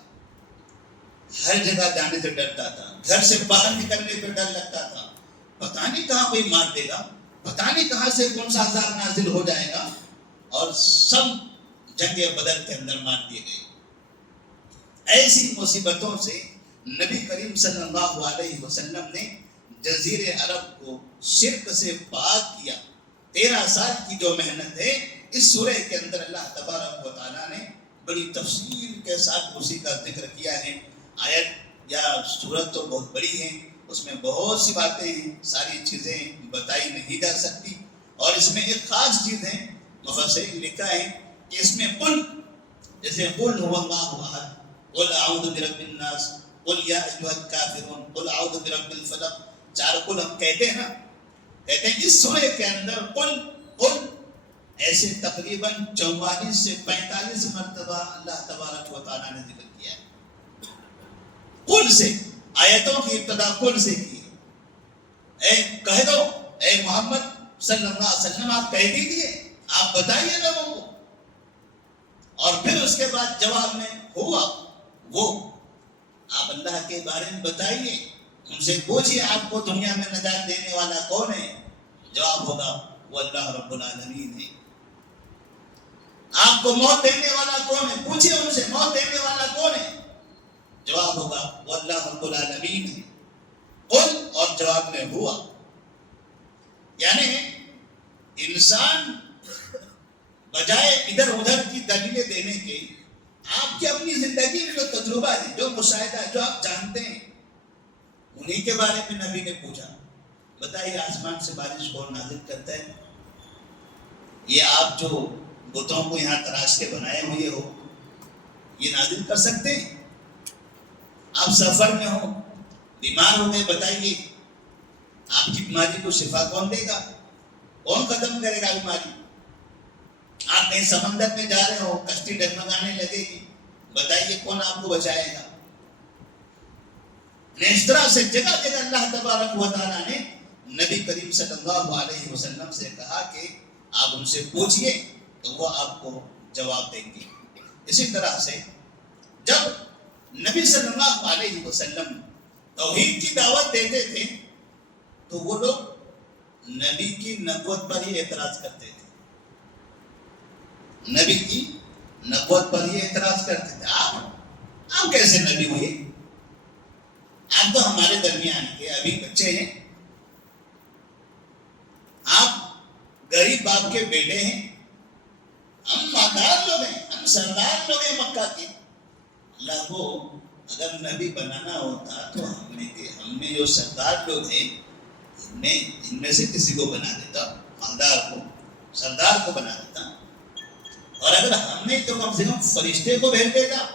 ہر جگہ جانے سے ڈرتا تھا, گھر سے باہر نکلنے پہ ڈر لگتا تھا, پتہ نہیں کہاں کوئی مار دے گا, پتہ نہیں کہاں سے کون سا عذاب نازل ہو جائے گا. اور سب جنگ بدر کے اندر مار دیے گئے. ایسی مصیبتوں سے نبی کریم صلی اللہ علیہ وسلم نے جزیرے عرب کو شرک سے پاک کیا. 13 سال کی جو محنت ہے, اس سورہ کے اندر اللہ تبارک و تعالیٰ نے بڑی تفصیل کے ساتھ اسی کا ذکر کیا ہے. آیت یا سورت تو بہت بڑی ہے, اس میں بہت سی باتیں ہیں, ساری چیزیں بتائی نہیں جا سکتی. اور اس میں ایک خاص چیز ہے, مفسرین نے لکھا ہے کہ اس میں قل, جیسے قل هو اللہ احد, قل اعوذ برب الناس, قل یا ایھا الکافرون, قل اعوذ برب الفلق, 4 قل ہم کہتے ہیں نا, کہتے ہیں اس سورہ کے اندر قل ایسے تقریباً 44 سے 45 مرتبہ اللہ تبارک و تعالیٰ نے ذکر کیا ہے. قل سے, آیتوں کی ابتدا قل سے کی ہے. اے کہہ دو, اے محمد صلی اللہ علیہ وسلم آپ کہہ دیجیے, آپ بتائیے لوگوں کو. اور پھر اس کے بعد جواب میں ہوا وہ, آپ اللہ کے بارے میں بتائیے, ان سے پوچھئے آپ کو دنیا میں نجات دینے والا کون ہے. جواب ہوگا وہ اللہ رب العالمین ہے. آپ کو موت دینے والا کون ہے, پوچھئے ان سے موت دینے والا کون ہے. جواب ہوگا وہ اللہ رب العالمین ہے. قل, اور جواب میں ہوا. یعنی انسان بجائے ادھر ادھر کی دلیلیں دینے کے, آپ کی اپنی زندگی میں جو تجربہ ہے, جو مشاہدہ ہے, جو آپ جانتے ہیں, انہی کے بارے میں نبی نے پوچھا. بتائیے آسمان سے بارش کون نازل کرتا ہے؟ یہ آپ جو بتوں کو یہاں تراش کے بنائے ہوئے ہو, یہ نازل کر سکتے ہیں؟ آپ سفر میں ہو, بیمار ہو گئے, بتائیے آپ کی بیماری کو شفا کون دے گا, کون ختم کرے گا بیماری؟ آپ کہیں سمندر میں جا رہے ہو, کشتی ڈگمگانے لگے گی, بتائیے کون آپ کو بچائے گا؟ اس طرح سے جگہ جگہ اللہ تبارک و تعالیٰ نے نبی کریم صلی اللہ علیہ وسلم سے کہا کہ آپ ان سے پوچھئے تو وہ آپ کو جواب دیں گے. اسی طرح سے جب نبی صلی اللہ علیہ وسلم توحید کی دعوت دیتے تھے تو وہ لوگ نبی کی نبوت پر ہی اعتراض کرتے تھے. نبی کی نبوت پر ہی اعتراض کرتے تھے. آپ کیسے نبی ہوئے؟ آپ تو ہمارے درمیان کے ابھی بچے ہیں, آپ غریب باپ کے بیٹے ہیں, ہم مالدار لوگ ہیں, ہم سردار لوگ ہیں مکہ کے. اللہ کو اگر نبی بنانا ہوتا تو ہم میں جو سردار لوگ ہیں ان میں سے کسی کو بنا دیتا, مالدار کو, سردار کو بنا دیتا. اور اگر ہم نے تو کم سے کم فرشتے کو بھیج دیتا.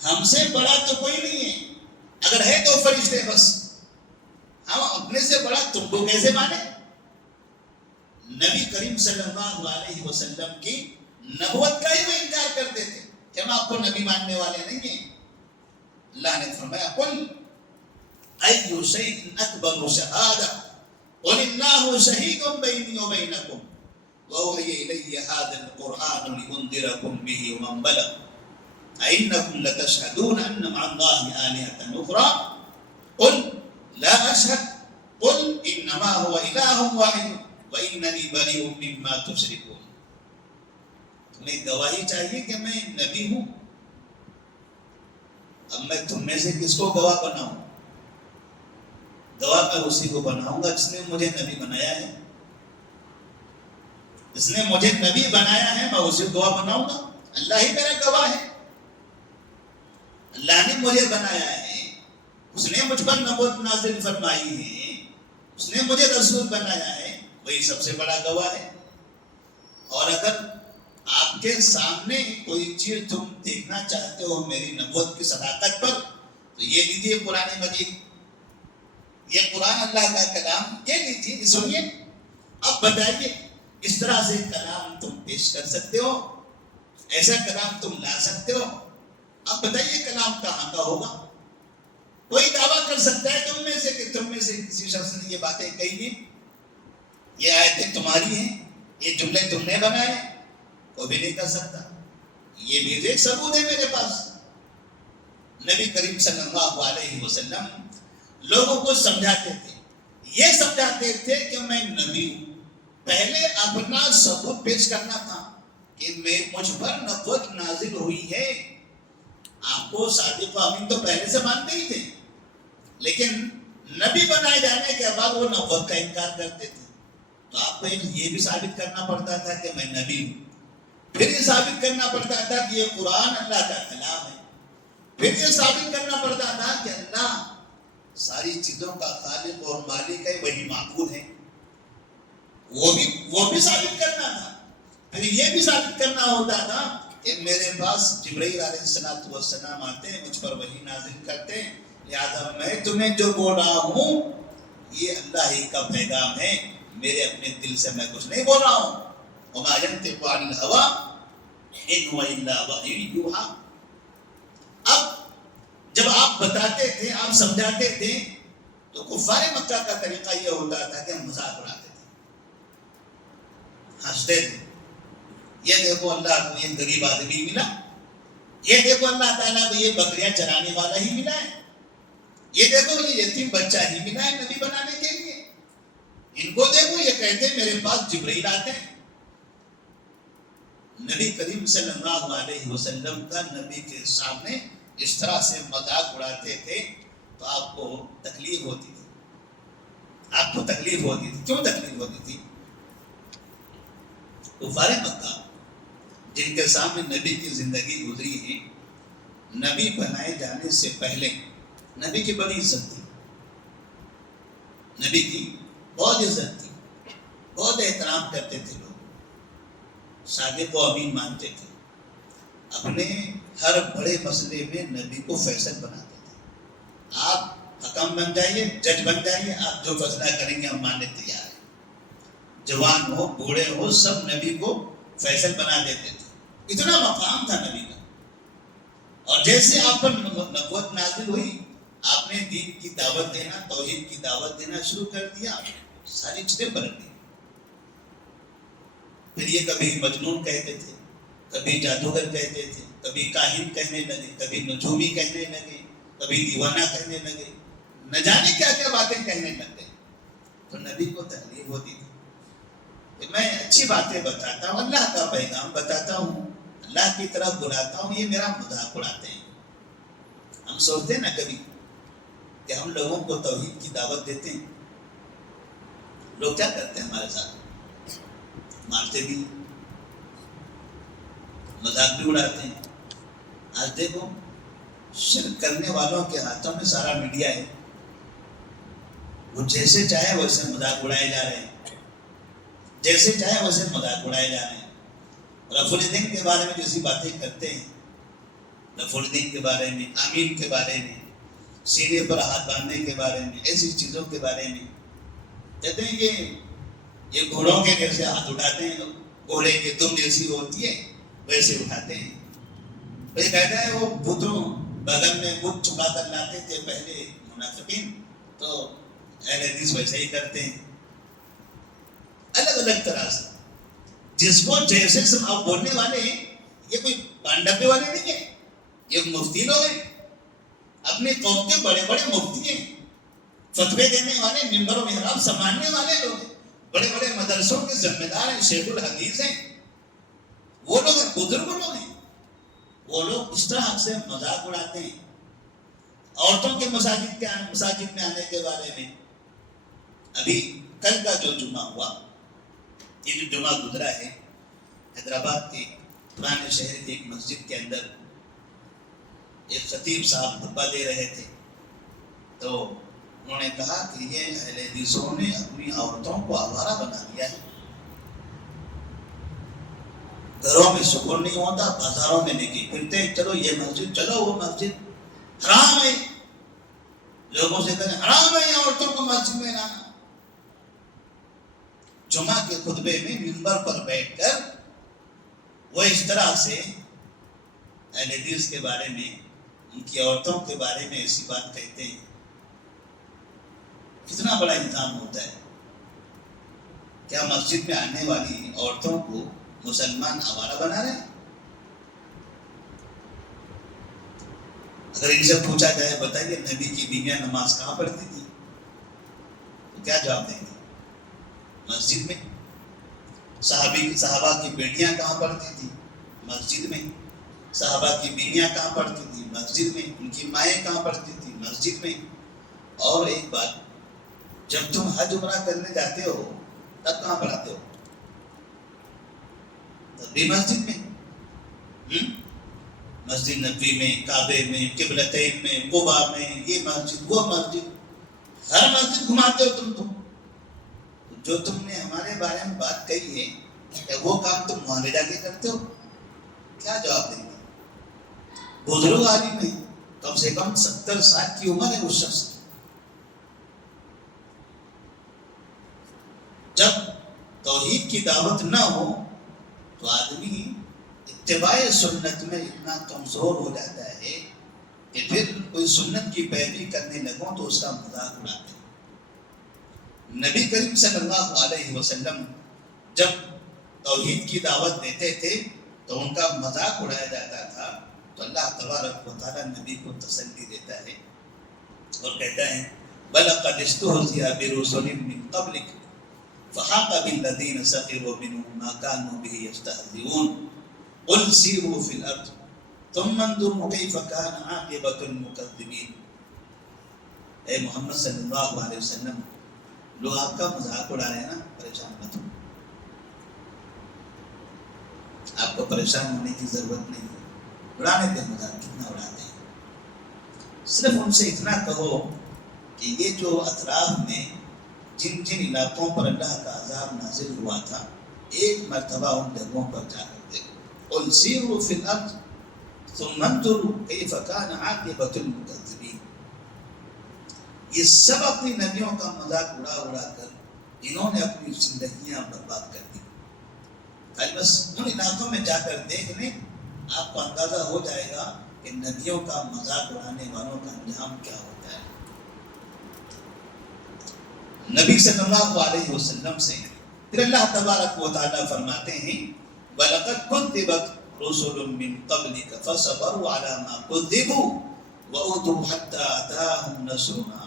ہم سے بڑا تو کوئی نہیں ہے, اگر ہے تو فرشتے بس, ہم اپنے سے بڑا تم کو کیسے مانے؟ نبی کریم صلی اللہ علیہ وسلم کی نبوت کا ہی وہ انکار کرتے تھے کہ ہم آپ کو نبی ماننے والے نہیں ہیں. اللہ نے فرمایا قل ای شیء اکبر شہادہ, قل اللہ شہید بینی و بینکم وأوحي إلي هذا القرآن لأنذركم به ومن بلغ أئنكم لتشهدون أن مع الله آلهة أخرى قل لا أشهد قل إنما هو إله واحد وإنني بريء مما تشركون. تمہیں گواہی چاہیے کہ میں نبی ہوں. اب میں تم میں سے کس کو گواہ بناؤں؟ گواہ میں اسی کو بناؤں گا جس نے مجھے نبی بنایا ہے. جس نے مجھے نبی بنایا ہے میں اسے گواہ بناؤں گا. اللہ ہی میرا گواہ ہے. اللہ نے مجھے بنایا ہے, اس نے مجھ پر نبوت نازل فرمائی ہے, اس نے مجھے رسول بنایا ہے, وہی سب سے بڑا گواہ ہے. اور اگر آپ کے سامنے کوئی چیز تم دیکھنا چاہتے ہو میری نبوت کی صداقت پر تو یہ لیجیے قرآن مجید, یہ قرآن اللہ کا کلام, یہ لیجیے سنیے. اب بتائیے اس طرح سے کلام تم پیش کر سکتے ہو, ایسا کلام تم لا سکتے ہو؟ اب بتائیے کلام کہاں کا ہوگا؟ کوئی دعویٰ کر سکتا ہے تم میں سے کہ تم میں سے کسی شخص نے یہ باتیں کہی ہیں, یہ آیتیں تمہاری ہیں, یہ جملے تم نے بنائے؟ کوئی بھی نہیں کر سکتا. یہ بھی ایک ثبوت ہے میرے پاس. نبی کریم صلی اللہ علیہ وسلم لوگوں کو سمجھاتے تھے, یہ سمجھاتے تھے کہ میں نبی ہوں. پہلے اپنا ثبوت پیش کرنا تھا کہ میں مجھ پر نبوت نازل ہوئی ہے. آپ کو صادق و امین تو پہلے سے مانتے ہی تھے, لیکن نبی بنائے جانے کے بعد وہ نبوت کا انکار کرتے تھے. تو آپ کو یہ بھی ثابت کرنا پڑتا تھا کہ میں نبی ہوں, پھر یہ ثابت کرنا پڑتا تھا کہ یہ قرآن اللہ کا کلام ہے, پھر یہ ثابت کرنا پڑتا تھا کہ اللہ ساری چیزوں کا خالق اور مالک ہے, وہی معبود ہے. وہ بھی ثابت کرنا تھا. پھر یہ بھی ثابت کرنا ہوتا تھا کہ میرے پاس جبرائیل علیہ السلام آتے ہیں, مجھ پر وحی نازل کرتے ہیں, لہٰذا میں تمہیں جو بول رہا ہوں یہ اللہ ہی کا پیغام ہے, میرے اپنے دل سے میں کچھ نہیں بول رہا ہوں. وما ينطق عن الهوى ان هو الا وحی یوحی. اب جب آپ بتاتے تھے, آپ سمجھاتے تھے, تو کفار مکہ کا طریقہ یہ ہوتا تھا کہ ہم مذاق اڑاتے تھے, ہنستے تھے. یہ دیکھو اللہ کو یہ غریب آدمی ملا, یہ دیکھو اللہ تعالیٰ کو یہ بکریاں چرانے والا ہی ملا ہے, یہ دیکھو یہ یتیم بچہ ہی ملا ہے نبی بنانے کے لیے. ان کو دیکھو یہ کہتے ہیں میرے پاس جبرائیل آتے ہیں. نبی کریم صلی اللہ علیہ وسلم کا نبی کے سامنے اس طرح سے مذاق اڑاتے تھے تو آپ کو تکلیف ہوتی تھی. آپ کو تکلیف ہوتی تھی. کیوں تکلیف ہوتی تھی؟ کفار مکہ جن کے سامنے نبی کی زندگی گزری ہے, نبی بنائے جانے سے پہلے نبی کی بڑی عزت تھی, نبی کی بہت عزت تھی, بہت احترام کرتے تھے لوگ, صادق و امین مانتے تھے. اپنے ہر بڑے مسئلے میں نبی کو فیصل بناتے تھے. آپ حکم بن جائیے, جج بن جائیے, آپ جو فیصلہ کریں گے ہم ماننے تیار ہیں. جوان ہو بوڑھے ہو سب نبی کو فیصل بنا دیتے تھے. اتنا مقام تھا نبی کا. اور جیسے آپ پر نبوت نازل ہوئی, آپ نے دین کی دعوت دینا, توحید کی دعوت دینا شروع کر دیا, ساری چیزیں پلٹ گئی. پھر یہ کبھی مجنون کہتے تھے, کبھی جادوگر کہتے تھے, کبھی کاہن کہنے لگے, کبھی نجومی کہنے لگے, کبھی دیوانہ کہنے لگے, نہ جانے کیا کیا باتیں کہنے لگ گئے. تو نبی کو تکلیف ہوتی تھی. میں اچھی باتیں بتاتا ہوں, اللہ کا پیغام بتاتا ہوں, اللہ کی طرف بلاتا ہوں, یہ میرا مذاق اڑاتے ہیں. ہم سوچتے ہیں نا کبھی کہ ہم لوگوں کو توحید کی دعوت دیتے ہیں, لوگ کیا کرتے ہیں ہمارے ساتھ؟ مارتے بھی, مذاق بھی اڑاتے ہیں. آج دیکھو شرک کرنے والوں کے ہاتھوں میں سارا میڈیا ہے, وہ جیسے چاہے ویسے مذاق اڑائے جا رہے ہیں, جیسے چاہے ویسے مذاق اڑائے جا رہے ہیں. رفع الدین کے بارے میں جیسی باتیں کرتے ہیں, رفع الدین کے بارے میں, آمین کے بارے میں, سینے پر ہاتھ باندھنے کے بارے میں, ایسی چیزوں کے بارے میں کہتے ہیں یہ گھوڑوں کے جیسے ہاتھ اٹھاتے ہیں, گھوڑے کی دم جیسی ہوتی ہے ویسے اٹھاتے ہیں. یہ کہتا ہے وہ بتوں بغل میں بت چھپا کر لاتے تھے پہلے منافقین, تو اہل حدیث ویسے ہی کرتے ہیں. الگ الگ طرح سے جس کو جیسے آپ بولنے والے ہیں. یہ کوئی پانڈبے والے نہیں ہیں, یہ مفتی لوگ ہیں, اپنے قوم کے بڑے بڑے مفتی ہیں, فتوے دینے والے, منبر و محراب سنبھالنے والے لوگ ہیں, بڑے بڑے مدرسوں کے ذمہ دار ہیں, شیخ الحدیث ہیں. وہ لوگ بزرگ لوگ ہیں. وہ لوگ اس طرح سے مذاق اڑاتے ہیں عورتوں کے مساجد میں آنے کے بارے میں. ابھی کل کا جو جمعہ ہوا, یہ جو جمعہ گزرا ہے, حیدرآباد کے پرانے شہر کی ایک مسجد کے اندر ایک خطیب صاحب خطبہ دے رہے تھے. تو انہوں نے کہا کہ یہ اہل حدیثوں نے اپنی عورتوں کو آوارہ بنا دیا ہے. گھروں میں سکون نہیں ہوتا, بازاروں میں لے کے پھرتے, چلو یہ مسجد, چلو وہ مسجد, حرام ہے. لوگوں سے کہتے ہیں حرام ہے عورتوں کو مسجد میں لانا. جمعہ کے خطبے میں منبر پر بیٹھ کر وہ اس طرح سے اہل حدیث کے بارے میں, ان کی عورتوں کے بارے میں ایسی بات کہتے ہیں. کتنا بڑا الزام ہوتا ہے. کیا مسجد میں آنے والی عورتوں کو مسلمان آوارہ بنا رہے ہیں؟ اگر ان سے پوچھا جائے بتائیے نبی کی بیویاں نماز کہاں پڑھتی تھی, تو کیا جواب دیں گے؟ مسجد میں. صحابہ کی بیٹیاں کہاں پڑھتی تھی؟ مسجد میں. صحابہ کی بیویاں کہاں پڑھتی تھی؟ مسجد میں. ان کی مائیں کہاں پڑھتی تھی؟ مسجد میں. اور ایک بات, جب تم حج عمرہ کرنے جاتے ہو تب کہاں پڑھاتے ہو؟ تب بھی مسجد میں. مسجد نبوی میں, کعبے میں, قبلتین میں, قباء میں, یہ مسجد وہ مسجد, ہر مسجد گھماتے ہو تم. جو تم نے ہمارے بارے میں بات کہی ہے وہ کام تم وہاں لے جا کے کرتے ہو. کیا جواب دیں گے؟ بزرگ عالم ہے, کم سے کم 70 سال کی عمر ہے اس شخص کی. جب توحید کی دعوت نہ ہو تو آدمی اتباع سنت میں اتنا کمزور ہو جاتا ہے کہ پھر کوئی سنت کی پیروی کرنے لگو تو اس کا مذاق اڑاتے ہیں. نبی کریم صلی اللہ علیہ وسلم جب توحید کی دعوت دیتے تھے تو ان کا مذاق اڑایا جاتا تھا. تو اللہ تبارک و تعالیٰ نبی کو تسلی دیتا ہے اور کہتا ہے وَلَقَدِ اسْتُهْزِئَ بِرُسُلٍ مِّن قَبْلِكَ فَحَاقَ بِالَّذِينَ سَخِرُوا مِنْهُم مَّا كَانُوا بِهِ يَسْتَهْزِئُونَ قُلْ سِيرُوا فِي الْأَرْضِ ثُمَّ انظُرُوا كَيْفَ كَانَ عَاقِبَةُ الْمُكَذِّبِينَ. اے محمد صلی اللہ علیہ وسلم, لوگ آپ کا مذاق اڑا رہے ہیں نا, پریشان مت ہو. آپ کو پریشان ہونے کی ضرورت نہیں ہے. اڑانے کے مذاق کتنا اڑاتے ہیں. صرف ان سے اتنا کہو کہ یہ جو اطراف میں جن جن علاقوں پر اللہ کا عذاب نازل ہوا تھا, ایک مرتبہ ان جگہوں پر جا کر دیکھو. قُلْ سِيرُوا فِي الْأَرْضِ ثُمَّ انظُرُوا كَيْفَ كَانَ عَاقِبَةُ الْمُكَذِّبِينَ. یہ سب اپنی نبیوں کا مذاق اڑا اڑا کر انہوں نے اپنی زندگیاں برباد کر دی. بس ان علاقوں میں جا کر دیکھ لیں, آپ کو اندازہ ہو جائے گا کہ نبیوں کا مذاق اڑانے والوں کا انجام کیا ہوتا ہے. نبی صلی اللہ علیہ وسلم سے پھر اللہ تبارک و تعالیٰ فرماتے ہیں وَلَقَدْ كُذِّبَتْ رُسُلٌ مِّن قَبْلِكَ فَصَبَرُوا عَلَىٰ مَا كُذِّبُوا وَأُوذُوا حَتَّىٰ أَتَاهُمْ نَصْرُنَا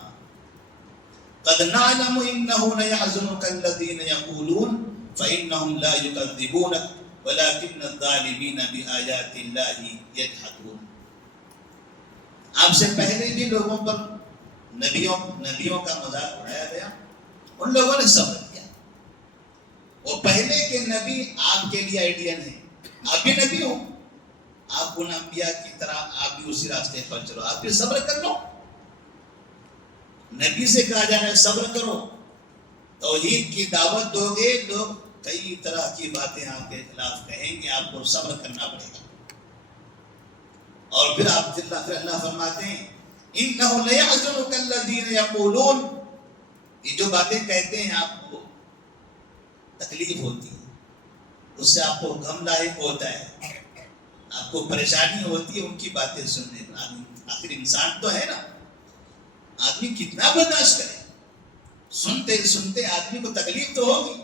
قَدْ نَعْلَمُ إِنَّهُ لَيَحْزُنُكَ الَّذِينَ يَقُولُونَ فَإِنَّهُمْ لَا يُكَذِّبُونَكَ وَلَكِنَّ الظَّالِمِينَ بِآيَاتِ اللَّهِ يَجْحَدُونَ. آپ سے پہلے بھی لوگوں پر نبیوں کا مذاق اڑایا گیا, ان لوگوں نے صبر کیا. وہ پہلے کے نبی آپ کے لیے آئیڈیل ہیں. آپ بھی نبی ہو, آپ ان انبیاء کی طرح آپ بھی اسی راستے پر چلو, آپ بھی صبر کر لو. نبی سے کہا جا رہا ہے صبر کرو, توحید کی دعوت دو گے, لوگ کئی طرح کی باتیں آپ کے خلاف کہیں گے, آپ کو صبر کرنا پڑے گا. اور پھر اللہ فرماتے ہیں إِنَّهُ لَيَحْزُنُكَ الَّذِينَ يَقُولُونَ. یہ جو باتیں کہتے ہیں آپ کو تکلیف ہوتی ہے, اس سے آپ کو غم لاحق ہوتا ہے, آپ کو پریشانی ہوتی ہے ان کی باتیں سننے پر. آخر انسان تو ہے نا, آدمی کتنا برداشت کرے, سنتے سنتے آدمی کو تکلیف تو ہوگی.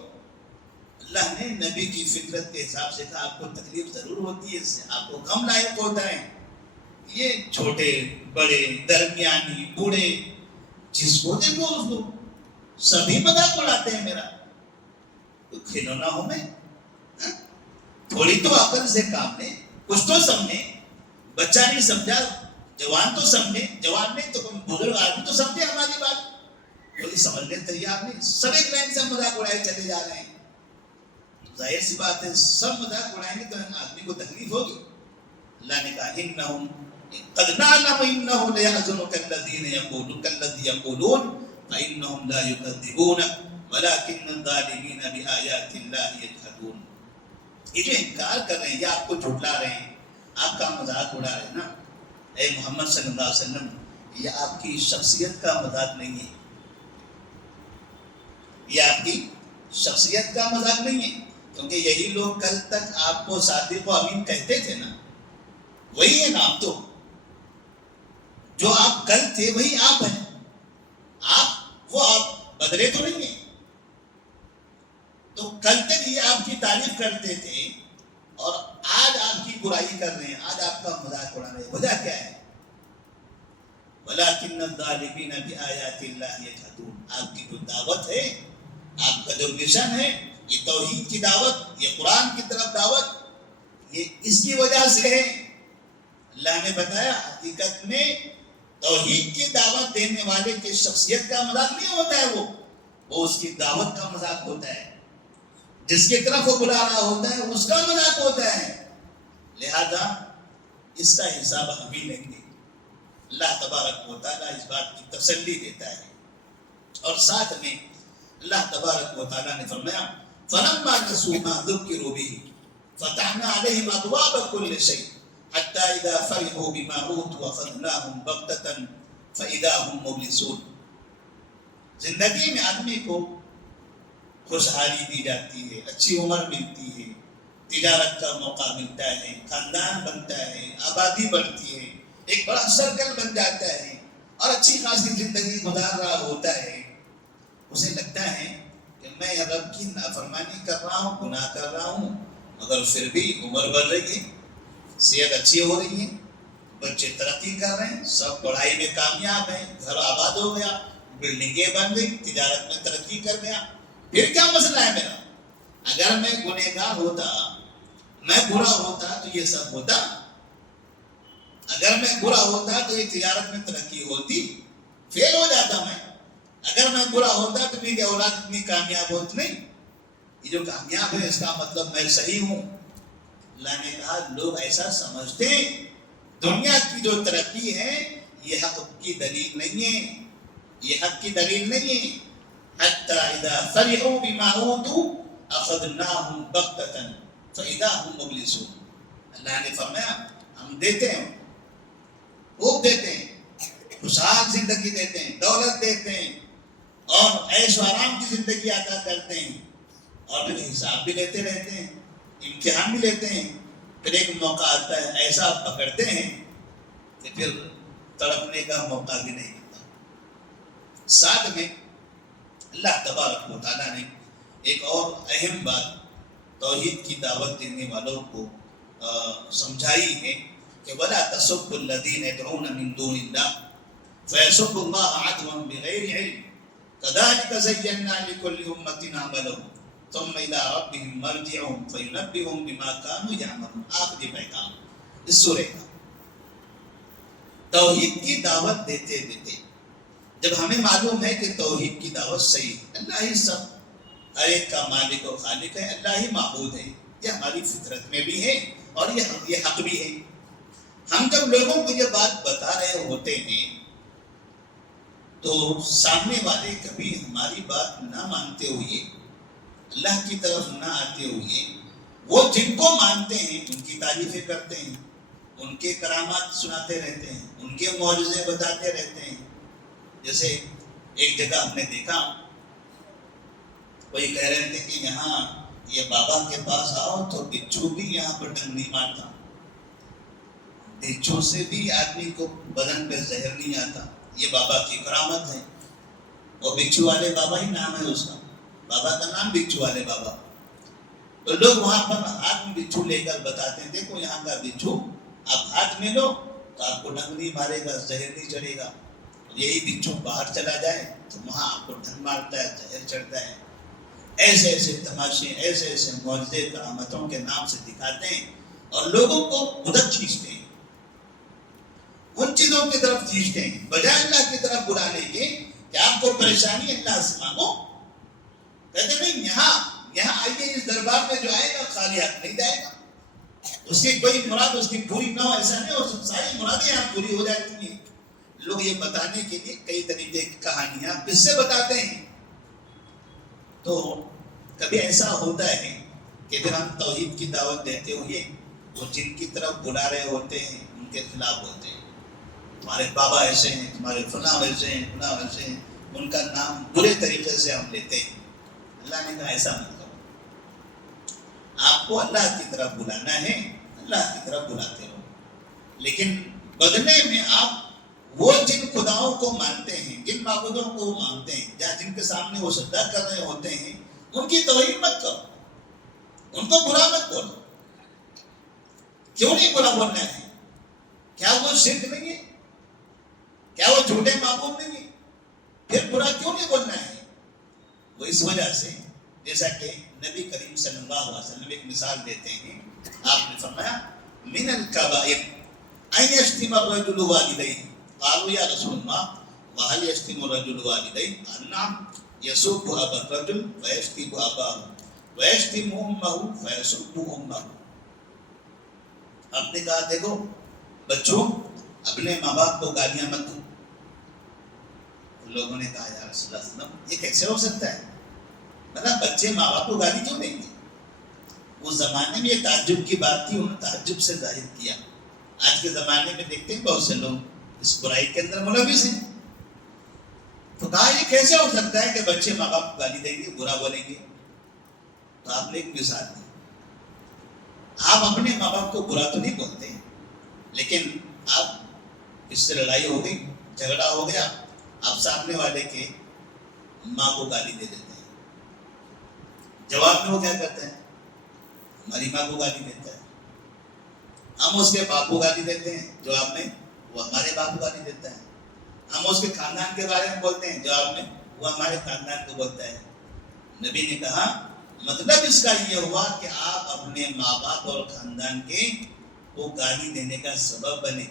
اللہ نے نبی کی فطرت کے حساب سے کہا آپ کو تکلیف ضرور ہوتی ہے، اس سے آپ کو غم لائق ہوتا ہے. یہ چھوٹے بڑے درمیانی بوڑھے جس کو دیکھو اس کو سبھی مذاق اڑاتے ہیں میرا. تو کھلونا ہوں میں، تھوڑی تو عقل سے کام لیں، کچھ تو سمجھے. بچہ نہیں سمجھا، جوان تو سمجھے، جوان نہیں تو بزرگ آدمی تو سمجھے ہماری بات. کوئی سمجھنے تیار نہیں، سب ایک لائن سے مذاق اڑائے چلے جا رہے ہیں. ظاہر سی بات ہے سب مذاق اڑائیں گے تو آدمی کو تکلیف ہوگی. اللہ نے کہا انہم قد نعلم انه ليحزنك الذين يقولون كالذي يقولون فانهم لا يكذبونك ولكن الظالمين بآيات الله يجحدون. یہ جو انکار کر رہے ہیں یا آپ کو جھٹلا رہے ہیں، آپ کا مذاق اڑا رہے ہیں نا، اے محمد صلی اللہ علیہ وسلم یہ آپ کی شخصیت کا مذاق نہیں ہے، یہ آپ کی شخصیت کا مذاق نہیں ہے. کیونکہ یہی لوگ کل تک آپ کو صادق و امین کہتے تھے نا، وہی ہے نا. آپ تو جو آپ کل تھے وہی آپ ہیں. آپ بدلے تو نہیں ہیں. تو کل تک یہ آپ کی تعریف کرتے تھے اور آج آپ کی برائی کر رہے ہیں، آج آپ کا مذاق اڑا رہے ہیں. وجہ کیا ہے؟ وَلَكِنَّ الظَّالِمِينَ بِآيَاتِ اللَّهِ يَجْحَدُونَ. آپ کی جو دعوت ہے، آپ کا جو مشن ہے، یہ توحید کی دعوت، یہ قرآن کی طرف دعوت، یہ اس کی وجہ سے ہے. اللہ نے بتایا حقیقت میں توحید کی دعوت دینے والے کی شخصیت کا مذاق نہیں ہوتا ہے، وہ اس کی دعوت کا مذاق ہوتا ہے. جس کی طرف وہ بلا رہا ہوتا ہے اس کا مذاق ہوتا ہے. لہذا اس کا حساب ہم ہی لیں گے. اللہ تبارک و تعالیٰ اس بات کی تسلی دیتا ہے. اور ساتھ میں اللہ تبارک و تعالیٰ نے فرمایا فَلَمَّا نَسُوا مَا ذُكِّرُوا بِهِ فَتَحْنَا عَلَيْهِمْ أَبْوَابَ كُلِّ شَيْءٍ حَتَّى إِذَا فَرِحُوا بِمَا أُوتُوا أَخَذْنَاهُمْ بَغْتَةً فَإِذَا هُمْ مُبْلِسُونَ. زندگی میں آدمی کو خوشحالی دی جاتی ہے، اچھی عمر ملتی ہے، تجارت کا موقع ملتا ہے، خاندان بنتا ہے، آبادی بڑھتی ہے، ایک بڑا سرکل بن جاتا ہے اور اچھی خاصی زندگی گزار رہا ہوتا ہے. اسے لگتا ہے کہ میں رب کی نافرمانی کر رہا ہوں، گناہ کر رہا ہوں، مگر پھر بھی عمر بڑھ رہی ہے، صحت اچھی ہو رہی ہے، بچے ترقی کر رہے ہیں، سب پڑھائی میں کامیاب ہیں، گھر آباد ہو گیا، بلڈنگیں بن گئی، تجارت میں ترقی کر گیا. پھر کیا مسئلہ ہے میرا؟ اگر میں گنہگار ہوتا، میں برا ہوتا تو یہ سب ہوتا. اگر میں برا ہوتا تو یہ تجارت میں ترقی ہوتی، فیل ہو جاتا میں. اگر میں برا ہوتا تو میری اولاد اتنی کامیاب ہوتی نہیں. یہ جو کامیاب ہے اس کا مطلب میں صحیح ہوں. اللہ نے کہا لوگ ایسا سمجھتے ہیں دنیا کی جو ترقی ہے یہ حق کی دلیل نہیں ہے، یہ حق کی دلیل نہیں ہے. حَتَّى إِذَا فَرِحُوا بِمَا أُوتُوا أَخَذْنَاهُمْ بَغْتَةً فَإِذَا هُمْ مُبْلِسُونَ. اللہ نے فرمایا ہم دیتے ہیں، خوب دیتے ہیں، خوشحال زندگی دیتے ہیں، دولت دیتے ہیں اور عیش و آرام کی زندگی عطا کرتے ہیں، اور پھر حساب بھی لیتے رہتے ہیں، امتحان بھی لیتے ہیں. پھر ایک موقع آتا ہے ایسا پکڑتے ہیں کہ پھر تڑپنے کا موقع بھی نہیں ملتا. ساتھ میں اللہ تبارک و تعالیٰ نے ایک اور اہم بات توحید کی دعوت دینے والوں کو سمجھائی ہے کہ وَلَا تَسُبُّوا الَّذِينَ يَدْعُونَ مِن دُونِ اللَّهِ فَيَسُبُّوا اللَّهَ عَدْوًا بِغَيْرِ عِلْمٍ كَذَلِكَ زَيَّنَّا لِكُلِّ أُمَّةٍ عَمَلَهُمْ ثُمَّ إِلَىٰ رَبِّهِمْ مَرْجِعُهُمْ فَيُنَبِّئُهُم بِمَا كَانُوا يَعْمَلُونَ. آخری پیغام اس سورہ کا. توحید کی دعوت دیتے دیتے جب ہمیں معلوم ہے کہ توحید کی دعوت صحیح ہے، اللہ ہی سب ہر ایک کا مالک و خالق ہے، اللہ ہی معبود ہے، یہ ہماری فطرت میں بھی ہے اور یہ حق بھی ہے. ہم جب لوگوں کو یہ بات بتا رہے ہوتے ہیں تو سامنے والے کبھی ہماری بات نہ مانتے ہوئے، اللہ کی طرف نہ آتے ہوئے، وہ جن کو مانتے ہیں ان کی تعریفیں کرتے ہیں، ان کے کرامات سناتے رہتے ہیں، ان کے معجزے بتاتے رہتے ہیں. جیسے ایک جگہ ہم نے دیکھا کوئی کہہ رہے تھے کہ یہاں یہ بابا کے پاس آؤ تو بچھو بھی یہاں پر ڈنگ نہیں مارتا، بچھو سے بھی آدمی کو بدن پہ زہر نہیں آتا، یہ بابا کی کرامت ہے. اور بچھو والے بابا ہی نام ہے اس کا، بابا کا نام بچھو والے بابا. تو لوگ وہاں پر ہاتھ میں بچھو لے کر بتاتے ہیں دیکھو یہاں کا بچھو آپ ہاتھ میں لو تو آپ کو ڈنگ نہیں مارے گا، زہر نہیں چڑھے گا، یہی بچھو باہر چلا جائے تو وہاں آپ کو ڈنگ مارتا ہے، زہر چڑھتا ہے۔ ایسے ایسے تماشے، ایسے ایسے معجزے کرامتوں کے نام سے دکھاتے ہیں اور لوگوں کو ادھر کھینچتے ہیں، ان چیزوں کی طرف کھینچتے ہیں، بجائے اللہ کی طرف بلانے کے کہ آپ کو پریشانی اللہ سے مانگو۔ کہتے نہیں یہاں آئیے، اس دربار میں جو آئے گا خالی ہاتھ نہیں جائے گا، اس کی کوئی مراد اس کی پوری نہ ہو، ایسا نہیں، اور ساری مرادیں یہاں پوری ہو جاتی ہیں۔ لوگ یہ بتانے کے لیے کئی طریقے کی کہانیاں کس سے بتاتے ہیں۔ تو کبھی ایسا ہوتا ہے کہ پھر ہم توحید کی دعوت دیتے ہوئے وہ جن کی طرف بلا رہے ہوتے ہیں ان کے خلاف ہوتے ہیں، تمہارے بابا ایسے ہیں، تمہارے فلاں ویسے ہیں، فلاں ویسے ہیں، ان کا نام برے طریقے سے ہم لیتے ہیں۔ اللہ نے کہا ایسا مت کرو، آپ کو اللہ کی طرف بلانا ہے، اللہ کی طرف بلاتے رہو، لیکن بدلے میں آپ وہ جن خداؤں کو مانتے ہیں، جن معبودوں کو مانتے ہیں، یا جن کے سامنے وہ سجدہ کر رہے ہوتے ہیں، ان کی توہین مت کرو، ان کو برا مت بولو۔ کیوں نہیں برا بولنا ہے؟ کیا وہ شرک نہیں ہے؟ کیا وہ جھوٹے معبود نہیں ہے؟ پھر برا کیوں نہیں بولنا ہے؟ وہ اس وجہ سے جیسا کہ نبی کریم صلی اللہ علیہ وسلم ایک مثال دیتے ہیں، آپ نے فرمایا من الکبائر ان یشتم الرجل والدیہ، قالوا یا رسول اللہ وهل یشتم الرجل والدیہ؟ قال نعم، یسب ابا الرجل ویشتم اباہ ویشتم امہ ویسب امہ۔ آپ نے کہا دیکھو بچوں اپنے ماں باپ کو گالیاں مت دو۔ لوگوں نے کہا یا رسول اللہ صلی اللہ علیہ وسلم یہ کیسے ہو سکتا ہے، مطلب بچے ماں باپ کو گالی کیوں دیں گے؟ اس زمانے میں یہ تعجب کی بات تھی، انہوں نے تعجب سے ظاہر کیا۔ آج کے زمانے میں دیکھتے ہیں بہت سے لوگ اس برائی کے اندر ملوث ہیں، تو کہا یہ کیسے ہو سکتا ہے کہ بچے ماں باپ کو گالی دیں گے، برا بولیں گے؟ تو آپ نے ایک مثال دی، آپ اپنے ماں باپ کو برا تو نہیں بولتے، لیکن آپ اس سے لڑائی ہو گئی، جھگڑا ہو گیا، آپ سامنے والے کے ماں کو گالی دے دیتے ہیں، جواب میں وہ کیا کرتے ہیں؟ ہماری ماں کو گالی دیتا ہے۔ ہم اس کے باپ کو گالی دیتے ہیں، جواب میں وہ ہمارے باپ کو گالی دیتا ہے۔ ہم اس کے خاندان کے بارے میں بولتے ہیں، جواب میں وہ ہمارے خاندان کو بولتا ہے۔ نبی نے کہا مطلب اس کا یہ ہوا کہ آپ اپنے ماں باپ اور خاندان کے کو گالی دینے کا سبب بنے،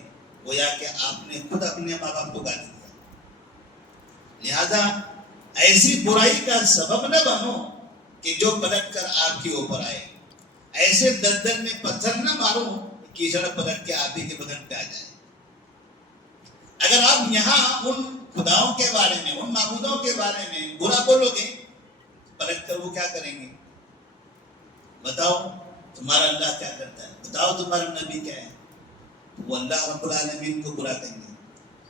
گویا کہ آپ نے خود اپنے ماں باپ کو گالی دیا۔ لہذا ایسی برائی کا سبب نہ بنو کہ جو پلٹ کر آپ کے اوپر آئے، ایسے دلدل میں پتھر نہ مارو کہ سڑک پلٹ کے آپ ہی کے بدن پہ آ جائے۔ اگر آپ یہاں ان خداؤں کے بارے میں، ان معبودوں کے بارے میں برا بولو گے، پلٹ کر وہ کیا کریں گے؟ بتاؤ تمہارا اللہ کیا کرتا ہے، بتاؤ تمہارا نبی کیا ہے؟ وہ اللہ رب العالمین کو برا کہیں گے،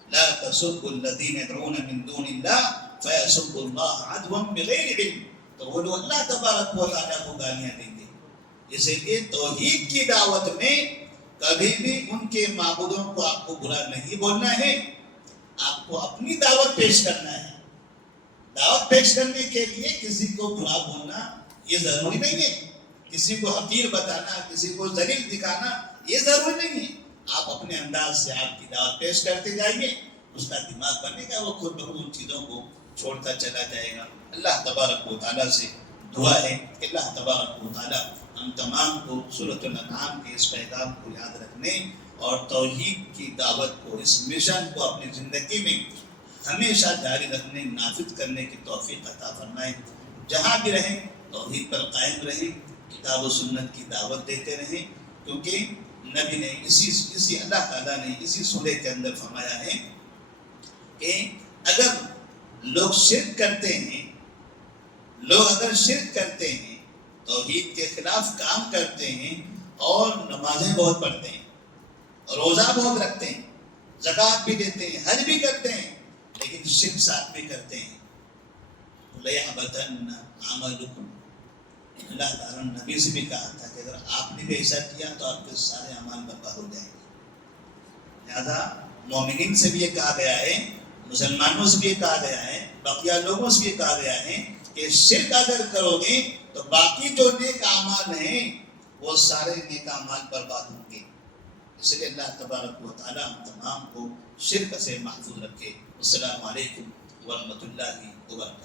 لا تسبوا الذین يدعون من دون اللہ فیسبوا اللہ عدوا بغیر علم، تو وہ لوگ اللہ تبارک و تعالیٰ کو گالیاں دیں گے۔ اسی لیے توحید کی دعوت میں کبھی بھی ان کے معبودوں کو آپ کو برا نہیں بولنا ہے، آپ کو اپنی دعوت پیش کرنا ہے۔ دعوت پیش کرنے کے لیے کسی کو برا بولنا یہ ضروری نہیں ہے، کسی کو حقیر بتانا، کسی کو ذلیل دکھانا یہ ضروری نہیں ہے۔ آپ اپنے انداز سے آپ کی دعوت پیش کرتے جائیے، اس کا دماغ بنے گا، وہ خود بخود ان چیزوں کو چھوڑتا چلا جائے گا۔ اللہ تبارک و تعالیٰ سے دعا ہے کہ اللہ تبارک و تعالیٰ ہم تمام کو سورۃ الانعام کے اس پیغام کو یاد رکھنے اور توحید کی دعوت کو، اس مشن کو اپنی زندگی میں ہمیشہ جاری رکھنے، نافذ کرنے کی توفیق عطا فرمائے۔ جہاں بھی رہیں توحید پر قائم رہیں، کتاب و سنت کی دعوت دیتے رہیں، کیونکہ نبی نے اسی اللہ تعالیٰ نے اسی سورہ کے اندر فرمایا ہے کہ اگر لوگ شرک کرتے ہیں، لوگ اگر شرک کرتے ہیں، توحید کے خلاف کام کرتے ہیں اور نمازیں بہت پڑھتے ہیں، روزہ بہت رکھتے ہیں، زکوٰۃ بھی دیتے ہیں، حج بھی کرتے ہیں، لیکن شرک ساتھ بھی کرتے ہیں، لَيَحْبَطَنَّ عَمَلُكُمْ، اللہ تعالیٰ نے نبی سے بھی کہا تھا کہ اگر آپ نے بھی ایسا کیا تو آپ کے سارے اعمال برباد ہو جائیں گے۔ لہذا مومنین سے بھی یہ کہا گیا ہے، مسلمانوں سے بھی یہ کہا گیا ہے، بقیہ لوگوں سے بھی یہ کہا گیا ہے کہ شرک اگر کرو گے تو باقی جو نیک اعمال ہیں وہ سارے نیک اعمال برباد ہوں گے. اس لیے اللہ تبارک و تعالیٰ ہم تمام کو شرک سے محفوظ رکھے. السلام علیکم ورحمۃ اللہ وبرکاتہ.